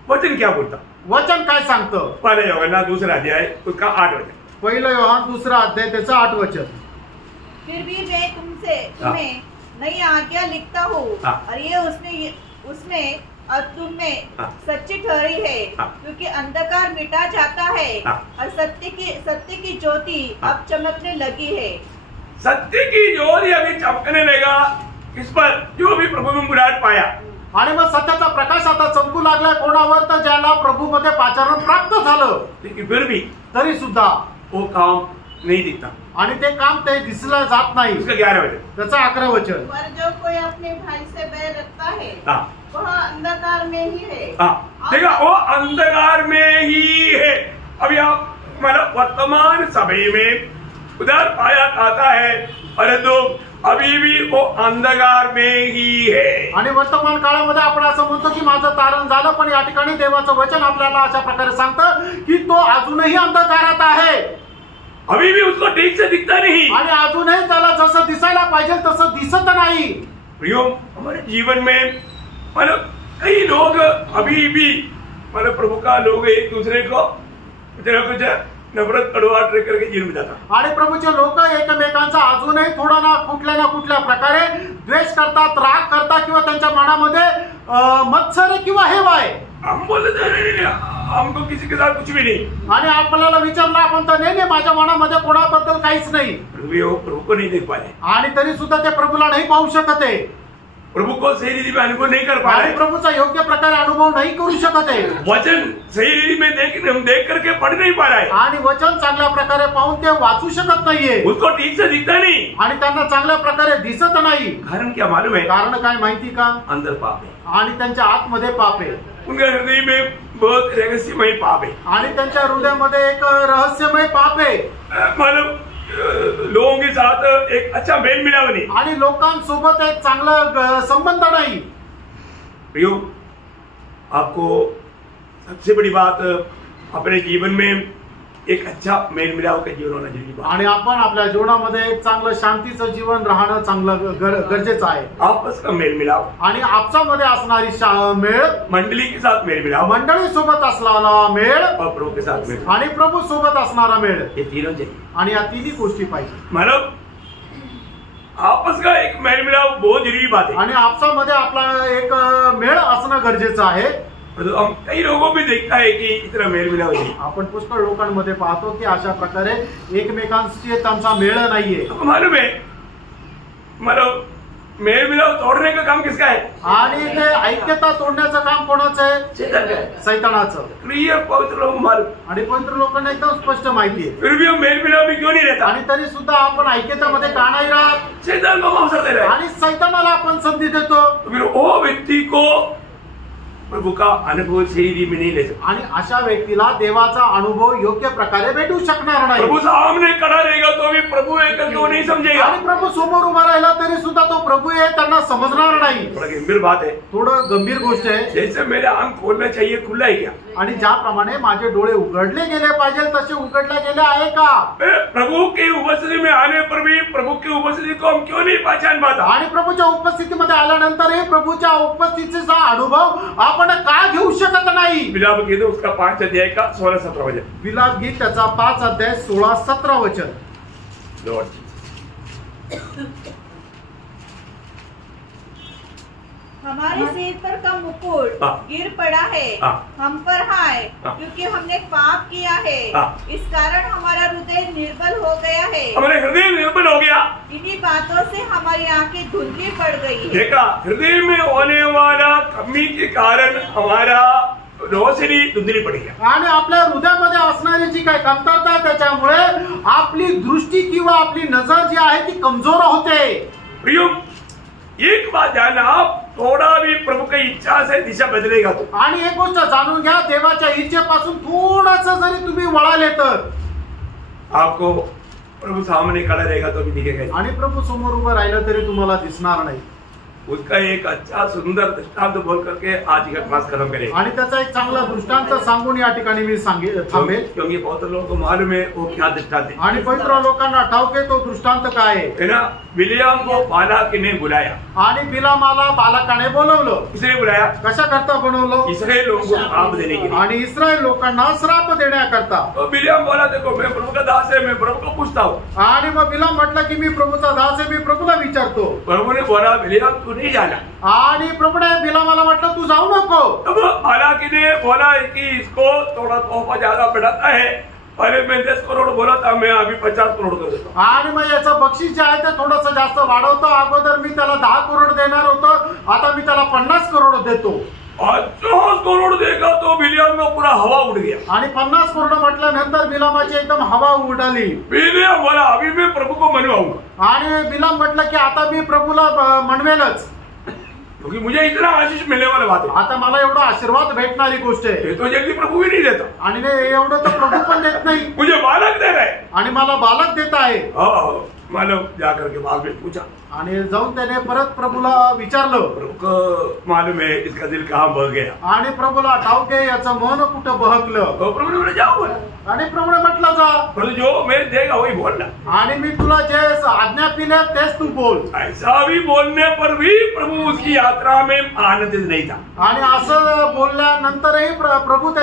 वचन क्या बोलता. वचन काय सांगतं. पहले यूहन्ना 2 अध्याय उसका 8 वचन. पहिलं योहान 2 अध्याय त्याचं 8 वचन. फिर भी मैं तुम्हें नई आज्ञा लिखता हूँ और ये उसमें और तुम में सच्ची ठहरी है, क्योंकि अंधकार मिटा जाता है और सत्य की ज्योति अब चमकने लगी है. सत्य की ज्योति अभी चमकने लगा इस पर जो भी प्रभु में मुराद पाया. आणि मग सत्याचा प्रकाश आता चमकू लागला कोणावर तर ज्याला प्रभू मध्ये पाचारण प्राप्त झालं. लेकिन फिर भी तरी सुद्धा वो काम नहीं दिखता. आणि ते काम ते दिसलं जात नाही. उसका 11 वचन. त्याचा 11 वचन. पर जो कोई अपने भाई से बैर रखता है वह अंधकार में ही है. देखा वो अंधकार में ही है. अभी आप मतलब वर्तमान समय में उधर पाया आता है परंतु अभी भी वो अंधकार में ही है. आणि वर्तमान काळामध्ये आपण असं म्हणतो की माझं तारण झालं, पण या ठिकाणी देवाचं वचन आपल्याला अशा प्रकारे सांगतं की तो अजूनही अंधकारात आहे. अभी भी उसको ठीक से दिखता नहीं. आणि अजूनही त्याला जसं दिसायला पाहिजे तसं दिसत नाही. प्रियो हमारे जीवन में मतलब कई लोग अभी भी मतलब प्रभु का लोग एक दूसरे को कुछ नफरत कड़वाहट रह करके जीवन में जाता। आणि प्रभूचे लोक एकमेकांचा अजूनही थोडा ना कुठल्या प्रकारे द्वेष करतात, राग करतात किंवा त्यांच्या मनामध्ये मत्सर किंवा हेवा आहे. हम बोलते नहीं, हमको किसी के साथ कुछ भी नहीं. आणि आपल्याला विचारलं आपण तर नाही माझ्या मनामध्ये कोणाबद्दल काहीच नाही. प्रभु को नहीं देख पाए आणि तरी सुद्धा ते प्रभूला नाही पाहू शकत आहे. प्रभु को सही रीति में अनुभव नहीं कर पा रहे. प्रभूचा योग्य प्रकारे अनुभव नाही करू शकत आहे. वचन सही रीति में हम देख करके पढ़ नहीं पा रहे. आणि वचन चांगल्या प्रकारे पाहून ते वाचू शकत नाहीये. उसको ठीक से दिखता नहीं आणि त्यांना चांगल्या प्रकारे दिसत नाही. कारण क्या मालूम है? कारण काय माहिती का? अंदर पाप है आणि त्यांच्या आतमध्ये पाप आहे. उनके हृदय में बहुत रहस्यमय पाप है. आणि त्यांच्या हृदयामध्ये एक रहस्यमय पाप आहे. मालूम लोगों के साथ एक अच्छा मेल मिलाव नहीं. आणि लोकांसोबत एक चांगला संबंध नाही. प्रियो, आपको सबसे बड़ी बात अपने जीवन में एक अच्छा मेल मिलाव का जीवन होना जरूरी. आणि आपण आपल्या जीवनामध्ये एक चांगलं शांतीचं जीवन राहणं चांगलं गरजेचं आहे. आपस का मेल मिलाव आणि आपसामध्ये असणारी मेळ, मंडली के साथ मेल मिलाव, मंडळी सोबत असलेला मेळ और प्रभु के साथ मेल, आणि प्रभू सोबत असणारा मेळ, ये तीनों चाहिए. आणि या तिन्ही गोष्टी पाहिजे. मतलब आपस का एक मेल मिलाव बहुत जरूरी बात है. आणि आपसामध्ये आपला एक मेळ असणं गरजेचं आहे. तो हम कई लोगों में देखता है कि इतना मेल मिलाव नहीं. आपण पुष्कळ लोकांमध्ये पाहतो की अशा प्रकारे एकमेकांशी त्यांचा मेळ नाहीये. मालूम है, मतलब मेल मिलाव तोड़ने का काम किसका है? आणि ते ऐक्यता तोडण्याचं काम कोणाचं आहे? सैतानाचं. क्लियर पवित्र लोग मालूम. आणि पवित्र लोकांना एकदम स्पष्ट माहिती आहे. फिर भी हम मेल मिलाव में क्यों नहीं रहता? आणि तरी सुद्धा आपण ऐक्यतामध्ये का नाही राहत? शैतान को अवसर दे रहे हैं. आणि सैतानाला आपण संधी देतो. फिर वो व्यक्ति को प्रभु का अनुभव सही में नहीं ले सकता. आणि अशा व्यक्तीला देवाचा अनुभव योग्य प्रकारे भेटू शकणार नाही. प्रभु सामने खड़ा रहेगा तो भी प्रभु है करके वो नहीं समझेगा. आणि प्रभु समोर उभा राहिला तरी सुद्धा तो प्रभु आहे त्यांना समजणार नाही. बड़ा गंभीर बात है. थोडं गंभीर गोष्ट आहे. जैसे मेरे आंख खोलना चाहिए, खुला है क्या? आणि ज्याप्रमाणे माझे डोळे उघडले गेले पाहिजे तसे उघडले गेले आहे का? प्रभु के उपस्थिति में आने पर भी प्रभु की उपस्थिति को हम क्यों नहीं पहचान पाता? आणि प्रभूच्या उपस्थितीमध्ये आल्यानंतरही प्रभूच्या उपस्थितीचा अनुभव आपण का घेऊ शकत नाही? विलाप गीत उसका 5 अध्याय का 16-17 वचन. विलाप गीत त्याचा 5 अध्याय 16-17 वचन. लॉर्ड हमारे सिर पर का मुकुट गिर पड़ा है, हम पर हाय, क्योंकि हमने पाप किया है. इस कारण हमारा हृदय निर्बल हो गया है. हमारे हृदय निर्बल हो गया. इन्हीं बातों से हमारी आंखें धुंधली पड़ गई है. देखा, हृदय में होने वाला कमी के कारण हमारा रोशनी धुंधली पड़ी है. आणि आपल्या हृदयामध्ये असणारी जी काही कमतरता त्याच्यामुळे आपली दृष्टी किंवा आपली नजर जी आहे ती कमजोर होते. प्रियो, एक बात जानना, आप थोड़ा भी प्रभु की इच्छा से दिशा बदलेगा तो. आणि एक गोष्ट जाणून घ्या, देवाच्या इच्छेपासून थोडंसं जरी तुम्ही वळाले तर आपको प्रभु सामने खड़ा रहेगा तो भी दिखेगा. आणि प्रभू समोर उभं राहिलं तरी तुम्हाला दिसणार नाही. उसका एक अच्छा सुंदर दृष्टांत बोल करके आज का क्लास खत्म करेंगे. आणि त्याचा एक चांगला दृष्टांत सांगून या ठिकाणी मी थांबेल. क्योंकि बहुत लोगों को मालूम है वो क्या दृष्टांत है. आणि पवित्र लोकांना ठाऊक आहे तो दृष्टांत काय आहे ना. बिलियाम को बालाक ने बुलाया. आणि बिलामाला बालाकाने बोलवलं. किसने बुलाया? कशा करता बोलवलं? इस्राएल लोगों को श्राप देने के लिए. आणि इस्रायल लोकांना श्राप देण्याकरता. तो बिलियाम बोला, देखो मैं प्रभु का दास है, मैं प्रभु को पूछता हूँ. आणि मग बिलाम म्हटलं की मी प्रभूचा दास आहे, मी प्रभूला विचारतो. प्रभु ने बोला, बिलियाम तू नहीं जाना. आणि प्रभुने बिलामाला म्हटलं तू जाऊ नको. तब बालाक ने बोला कि इसको थोड़ा तोहफा ज्यादा बढ़ाता है. पहले मैं 10 करोड़ बोला था, मैं अभी 50 करोड़ कर देता हूं. आणि मग याचं बक्षीस जे आहे ते थोडंसं जास्त वाढवतो. अगोदर मी त्याला 10 करोड देणार होतो, आता मी त्याला 50 करोड देतो. और 50 करोड़ देगा तो बिलियाम में पूरा हवा उड़ गया. आणि 50 करोड म्हटल्यानंतर बिलामाची एकदम हवा उडाली. बिलियाम बोला, अभी मैं प्रभु को मनवाऊंगा. आणि बिलाम म्हटलं की आता मी प्रभूला मनवेलच, क्योंकि मुझे इतना आशीष मिलने वाला बात है. आता मला एवढा आशीर्वाद भेटणारी गोष्ट आहे. ये तो जल्दी प्रभु भी नहीं देता. आणि एवढं तर प्रभू पण देत नाही. मुझे बालक दे रहा है. आणि मला बालक देत आहे. मालूम जाकर के बाल में पूछा. आणि जाऊन त्याने परत प्रभूला विचारलं. प्रभु को मालूम है इसका दिल कहाँ बह गया. आणि प्रभूला ठाऊक आहे याचं मन कुठं बहकलं. तो प्रभु ने बोला, जाओ बोला. आणि प्रभूने म्हटलं जा. प्रभु जो मैं देगा वही बोलना. आणि मी तुला जे आज्ञा पिल्या तेच तू बोल. ऐसा भी बोलने पर भी प्रभु उसकी यात्रा में आनंदित नहीं था. आणि असं बोलल्यानंतरही प्रभू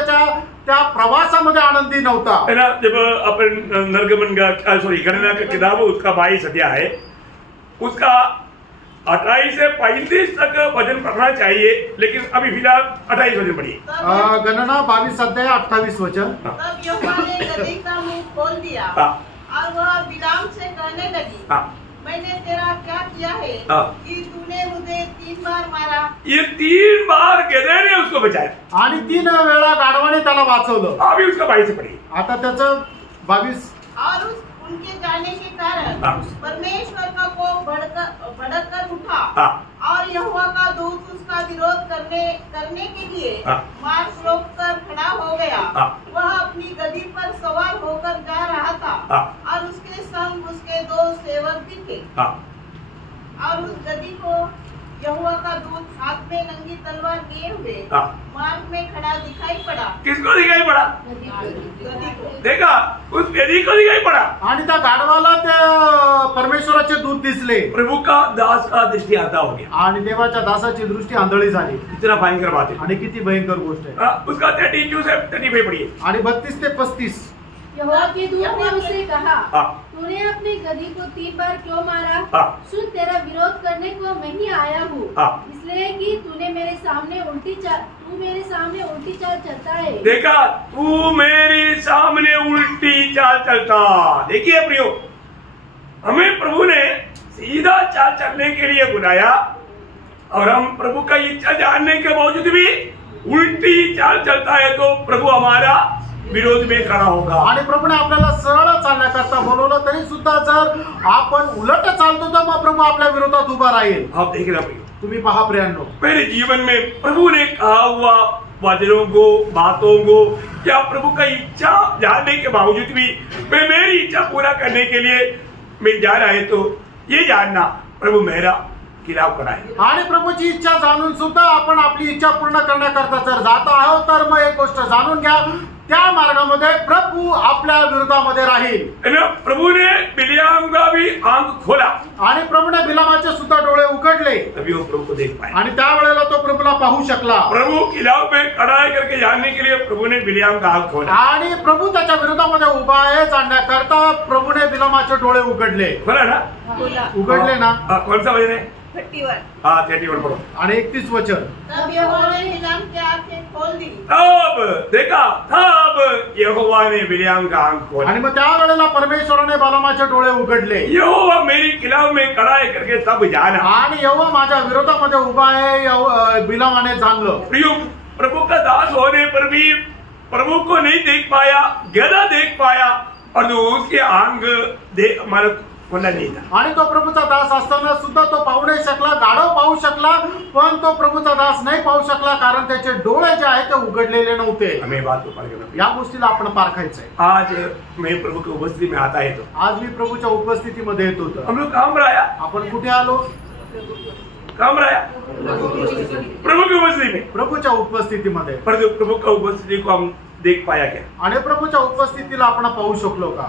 त्या प्रवासामध्ये आनंदी नव्हता. है ना. जब अपन निर्गमन का गणना का किताब उसका 22 अध्याय है, उसका 28 से 35 तक वचन पढ़ना चाहिए, लेकिन अभी फिलहाल 28 वचन पढ़िए. गणना 22 अध्याय 28 वचन. तब यहोवा ने गदही का मुंह खोल दिया और वह बिलाम से कहने लगी, मैंने तेरा क्या किया है कि तूने मुझे 3 बार मारा. ये 3 बार गधे ने उसको बचाया आणि 3 वेळा गाढवाने त्याला वाचवलं. अभी उसका 22 से पढ़िए. आता त्याचं 22. और उनके जाने के कारण परमेश्वर का कोप भड़क कर उठा और यहोवा का दूत उसका विरोध करने के लिए मार्ग रोक कर खड़ा हो गया. वह अपनी गदही पर सवार होकर जा रहा था और उसके संग उसके 2 सेवक भी थे. और उस गदही को यहोवा का दूत हाथ में नंगी तलवार लिए हुए मार्ग में खड़ा दिखाई पड़ा. किसको दिखाई पड़ा? गदही को. देखा, उस गधी को दिखाई पड़ा. आणि त्या गाढवाला त्या परमेश्वराचे दूत दिसले. प्रभु का दास का दृष्टि आता हो गया आणि देवाच्या दासाची दृष्टी आंधळी झाली. कितना भयंकर बात है. आणि किती भयंकर गोष्ट आहे. उसका 32 से 35 पढ़िए. आणि 32 ते 35. यहोवा के दूत ने उससे कहा, तूने अपनी गदही को 3 बार क्यों मारा? सुन, तेरा विरोध करने को मैं ही आया हूँ, इसलिए कि तू मेरे सामने उल्टी चाल चलता है. देखा, तू मेरे सामने उल्टी चाल चलता. देखिए प्रियो, हमें प्रभु ने सीधा चाल चलने के लिए बुलाया और हम प्रभु का इच्छा जानने के बावजूद भी उल्टी चाल चलता है तो प्रभु हमारा विरोध में खड़ा होगा. आणि प्रभूने आपल्याला सरळ चालण्याकरता बोलवलं तरी सुद्धा जर आपण उलट चालतो तर मग प्रभू आपल्या विरोधात उभा राहील. आप देख रहे हो, तुम्ही पहा प्रियांनो, मेरे जीवन में प्रभु ने कहा हुआ वचनों को, बातों को, क्या प्रभु का इच्छा जानने के बावजूद भी मैं मेरी इच्छा पूरा करने के लिए मैं जा रहा है, तो ये जानना प्रभु मेरा खिलाफ कराए. आणि प्रभूची इच्छा जाणून सुद्धा आपण आपली इच्छा पूर्ण करण्याकरता जर जात आहोत तर मग एक गोष्ट जाणून घ्या, त्या मार्गामध्ये प्रभू आपल्या विरोधामध्ये राहील. प्रभु ने बिलियाम का भी आंख खोला आणि प्रभूने बिलामाचे सुद्धा डोळे उघडले. तभी वो प्रभु को देख पाए आणि त्यावेळेला तो प्रभूला पाहू शकला. प्रभु खिलाफ में कड़ाई करके जानने के लिए प्रभु ने बिलियाम का आंख खोला. आणि प्रभू त्याच्या विरोधामध्ये उभा आहे जाणण्याकरता प्रभूने बिलामाचे डोळे उघडले. खोला ना, उघडले ना. कौन सा वचन है? 31. 31 पढ़ो. आणि 31 वचन. तब यहोवा ने बिलाम की आंखें खोल दी. तब देखा, तब यहोवा ने बिलियाम का आंख खोला. आणि मग त्यावेळेला परमेश्वराने बिलामाचे डोळे उघडले. यहोवा मेरी खिलाफ में कड़ाई करके तब जाना. आणि यहोवा माझ्या विरोधामध्ये उभा आहे बिलामाने जाणलं. प्रियो, प्रभु का दास होने पर भी प्रभु को नहीं देख पाया, गधा देख पाया और उसके आंग हमारा खोला नहीं था. आणि तो प्रभूचा दास असताना सुद्धा तो पाहू नाही शकला, गाढव पाहू शकला, पण तो प्रभूचा दास नाही पाहू शकला कारण त्याचे डोळे जे आहेत ते उघडलेले नव्हते. हमें बात को पार करना. या गोष्टीला आपण पारखायचंय. आज मैं प्रभु की उपस्थिति में आता है तो आज मी प्रभूच्या उपस्थितीमध्ये येत होतो. हम लोग कहाँ पर आया? आपण कुठे आलो? कहाँ पर आया? प्रभु की उपस्थिति में. प्रभूच्या उपस्थितीमध्ये. पर प्रभु का उपस्थिति को हम देख पाया क्या? आणि प्रभूच्या उपस्थितीला आपण पाहू शकलो का?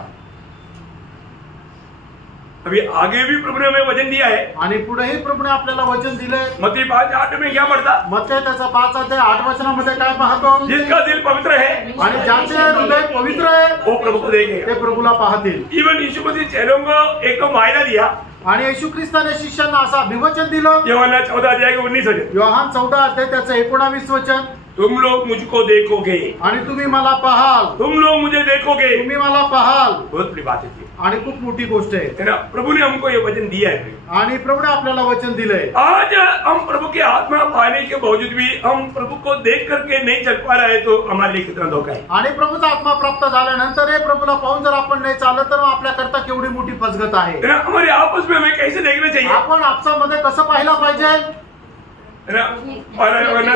अभी आगे भी प्रभु ने हमें वचन दिया है. आणि पुढेही प्रभूने आपल्याला वचन दिलंय. मत्ती 5:8 में क्या पढ़ता? मत्ती त्याचा 5 अध्याय 8 वचनामध्ये काय पाहतो? जिसका दिल पवित्र है आणि ज्याचे हृदय पवित्र आहे वो प्रभु को देखेगा. ते प्रभूला पाहतील. इवन यीशु मसीह चेलों को एक वायदा दिया. आणि येशू ख्रिस्ताने शिष्यांना असं अभिवचन दिलं. यूहन्ना 14 अध्याय 19 वचन. योहान 14 अध्याय त्याचं 19 वचन. तुम लोग मुझको देखोगे आणि तुम्ही मला पाहाल. तुम लोग मुझे देखोगे. तुम्ही मला पाहाल. बहुत बड़ी बात है. आणि खूप मोठी गोष्ट आहे. प्रभु ने हमको ये वचन दिया है आणि प्रभूने आपल्याला वचन दिलंय. आज हम प्रभु की आत्मा पाने के बावजूद भी हम प्रभु को देख करके नहीं चल पा रहे तो हमारे लिए कितना धोखा है. आणि प्रभूचा आत्मा प्राप्त झाल्यानंतर हे प्रभूला पाहून जर आपण नाही चालत तर आपल्याकरता केवढी मोठी फसगत आहे. हमारे आपस में हमें कैसे देखना चाहिए? आपण आपसामध्ये कसं पाहायला पाहिजे?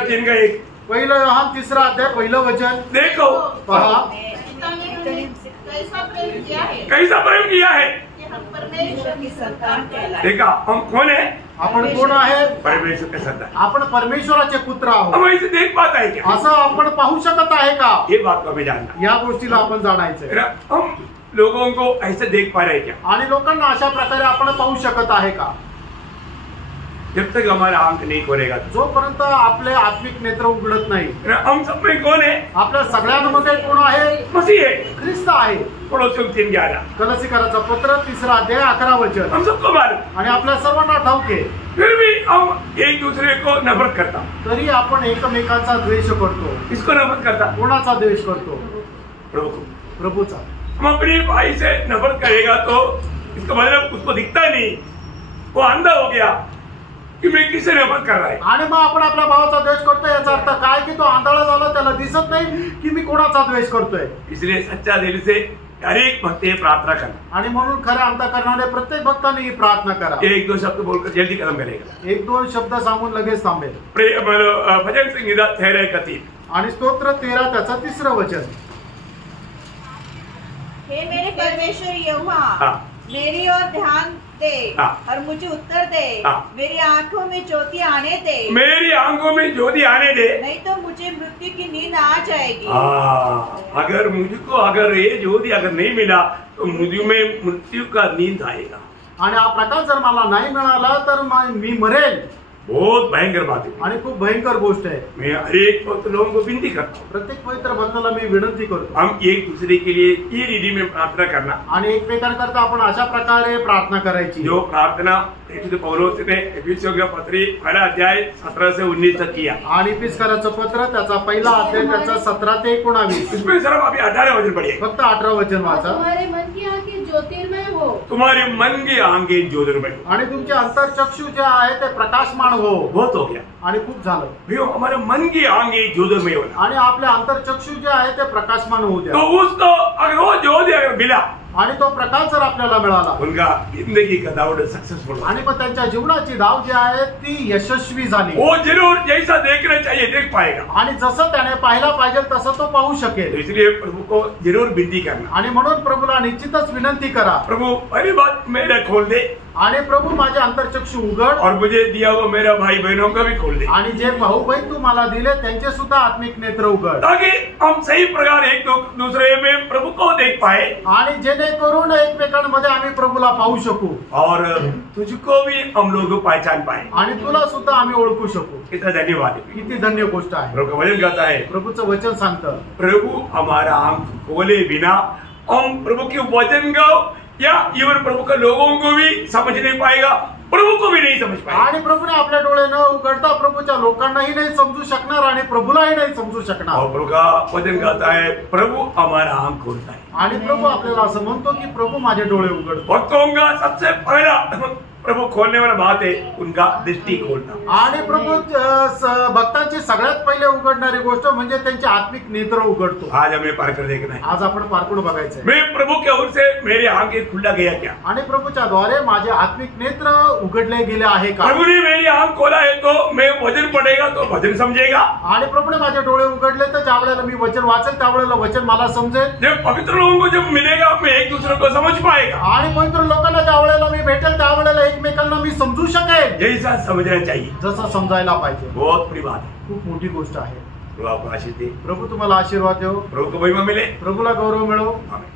3 का 1. पहिलं योहान 3 अध्याय 1 वचन. देखो, पहा कैसा प्रेम किया है. कैसा प्रेम किया है. कि हम परमेश्वर की संतान कहलाए. देखा, हम कौन है? आपण कोण आहे? परमेश्वर के संतान. आपण परमेश्वराचे पुत्र आहोत. हम ऐसे देख पाता है क्या? असं आपण पाहू शकत आहे का? ये बात को हमें जानना. या गोष्टीला आपण जाणायचंय. हम लोगों को ऐसे देख पा रहे क्या? आणि लोकांना अशा प्रकारे आपण पाहू शकत आहे का? जब तक हमारा आंख नहीं खोलेगा। जोपर्यंत आपले आत्मिक नेत्र उघडत नाही। हम सब में कौन है? आपल्या सगळ्यांमध्ये कोण आहे? मसीह है, ख्रिस्त आहे। कोलोसियों 3:11 कलसीकराचा पत्र 3 अध्याय 11 वचन। हम सबको मालूम, आणि आपल्या सर्वांना ठाऊक आहे, फिर भी हम एक दूसरे को नफरत करता। तरी आपण एकमेकांचा द्वेष करतो। किसको नफरत करता? कोणाचा द्वेष करतो? प्रभु को। प्रभूचा। हम अपने भाई से नफरत करेगा तो इसका मतलब उसको दिखता नहीं, वो अंधा हो गया कि मैं किससे नफरत कर रहा है। आणि मग आपण आपल्या भावाचा द्वेष करतोय, याचा अर्थ काय की तो आंधळा झाला, त्याला दिसत नाही की मी कोणाचा द्वेष करतोय। इसलिए सच्चा दिल से हर एक भक्त ये प्रार्थना करना। आणि म्हणून खऱ्या अंतःकरणाने प्रत्येक भक्ताने ही प्रार्थना करा। एक दो शब्द बोलकर जल्दी खत्म करेगा। 1-2 शब्द सांगून लगेच थांबेल। भजन संगीता 13:31 आणि स्तोत्र 13 त्याचं 3रं वचन। हे मेरे परमेश्वर यहोवा, हाँ। मेरी ओर ध्यान दे हाँ। और मुझे उत्तर दे। हाँ। मेरी आंखों में ज्योति आने दे, मेरी आंखों में ज्योति आने दे, नहीं तो मुझे मृत्यु की नींद आ जाएगी। अगर मुझको अगर ये ज्योति अगर नहीं मिला तो मुझ में मृत्यु का नींद आएगा। आणि हा प्रकाश जर मला नाही मिळाला तर मी मरेल। बहुत भयंकर बात है आणि खूप भयंकर गोष्ट आहे। मैं हर एक भक्त लोगों को विनती करता हूँ, प्रत्येक पवित्र भक्ताला मी विनंती करतो, हम एक दूसरे के लिए ये रीति में प्रार्थना करना। आणि एकमेकांकरता आपण अशा प्रकारे प्रार्थना करायची। जो प्रार्थना पौलोस ने एफिसियों के पत्री 1 अध्याय 17 से 19 तक किया। आणि एफिसकराचं पत्र त्याचा 1 अध्याय त्याचा 17 ते 19। इसमें सिर्फ अभी 18 वचन पढ़िए, फक्त 18 वचन वाचा। तुम्हारे मन की आंखें ज्योतिर्मय हो, तुम्हारे मन की आंखें ज्योतिर्मय हो। आणि तुमचे अंतरचक्षु जे आहे ते प्रकाशमान हो। बहुत हो गया आणि खूप झालं भैया, हमारे मन की आंखें ज्योतिर्मय होना। आणि आपले अंतरचक्षु जे आहे ते प्रकाशमान होऊ द्या। तो उसको अगर वो ज्योति अगर मिला, आणि तो प्रकाश जर आपल्याला मिळाला, उनका जिंदगी का दौड़ सक्सेसफुल हो। आणि मग त्यांच्या जीवनाची धाव जी आहे ती यशस्वी झाली। वो जरूर जैसा देखना चाहिए देख पाएगा, आणि जसं त्याने पाहायला पाहिजे तसं तो पाहू शकेल। तो इसलिए प्रभु को जरूर विनती करना। आणि म्हणून प्रभूला निश्चितच विनंती करा, प्रभु पहली बात मेरा खोल दे, आणि प्रभू माझे अंतरचक्षु उघड, और मुझे दिया हुआ मेरा भाई बहनों का भी खोल दे, आणि जे भाऊ बहीण तू मला दिले त्यांचे सुद्धा आत्मिक नेत्र उघड, ताकि हम सही प्रकार एक दूसरे में प्रभु को देख पाए, आणि जेणेकरून एकमेकांमध्ये आम्ही प्रभूला पाहू शकू, और तुझको भी हम लोग पहचान पाए, आणि तुला सुद्धा आम्ही ओळखू शकू। कितना धन्यवाद है। किती धन्य गोष्ट आहे। प्रभु का वचन कहता है, प्रभूचं वचन सांगतं, प्रभु हमारा आंख खोले बिना हम प्रभु के वचन को या इवन प्रभु का लोगों को भी समझ नहीं पाएगा, प्रभु को भी नहीं समझ पाएगा। आणि प्रभूने आपल्या डोळे न उघडता प्रभूच्या लोकांनाही नाही समजू शकणार, आणि प्रभूलाही नाही समजू शकणार। और प्रभु का वचन कहता है, प्रभु हमारा आंख खोलता है। आणि प्रभू आपल्याला असं म्हणतो की प्रभू माझे डोळे उघडतो। भक्तों का सबसे पहला प्रभु खोलने वाला बात है उनका दृष्टि खोलना। आणि प्रभू भक्तांची सगळ्यात पहिले उघडणारी गोष्ट म्हणजे त्यांचे आत्मिक नेत्र उघडतो। आज हमें पारकर देखना है, आज आपण पारखून बघायचंय, मैं प्रभु के ओर से मेरे आंखें खुला गया क्या, आणि प्रभूच्या द्वारे माझे आत्मिक नेत्र उघडले गेले आहे का। प्रभु ने मेरी आंख खोला है तो मैं वचन पढ़ेगा तो वचन समझेगा, आणि प्रभूने माझे डोळे उघडले तर ज्या वेळेला मी वचन वाचेल त्यावेळेला वचन मला समजेल। जब पवित्र लोगों को जब मिलेगा मैं एक दूसरे को समझ पाएगा, आणि पवित्र लोकांना ज्या वेळेला मी भेटेल त्यावेळेला एकमेकांना मी समजू शकेल, जैसा समझना चाहिए। जसं समजायला पाहिजे। बहुत बड़ी बात है। खूप मोठी गोष्ट आहे। प्रभु आपको आशीष दे, प्रभू तुम्हाला आशीर्वाद देव, प्रभु को महिमा मिले, प्रभूला गौरव मिळो। आमीन।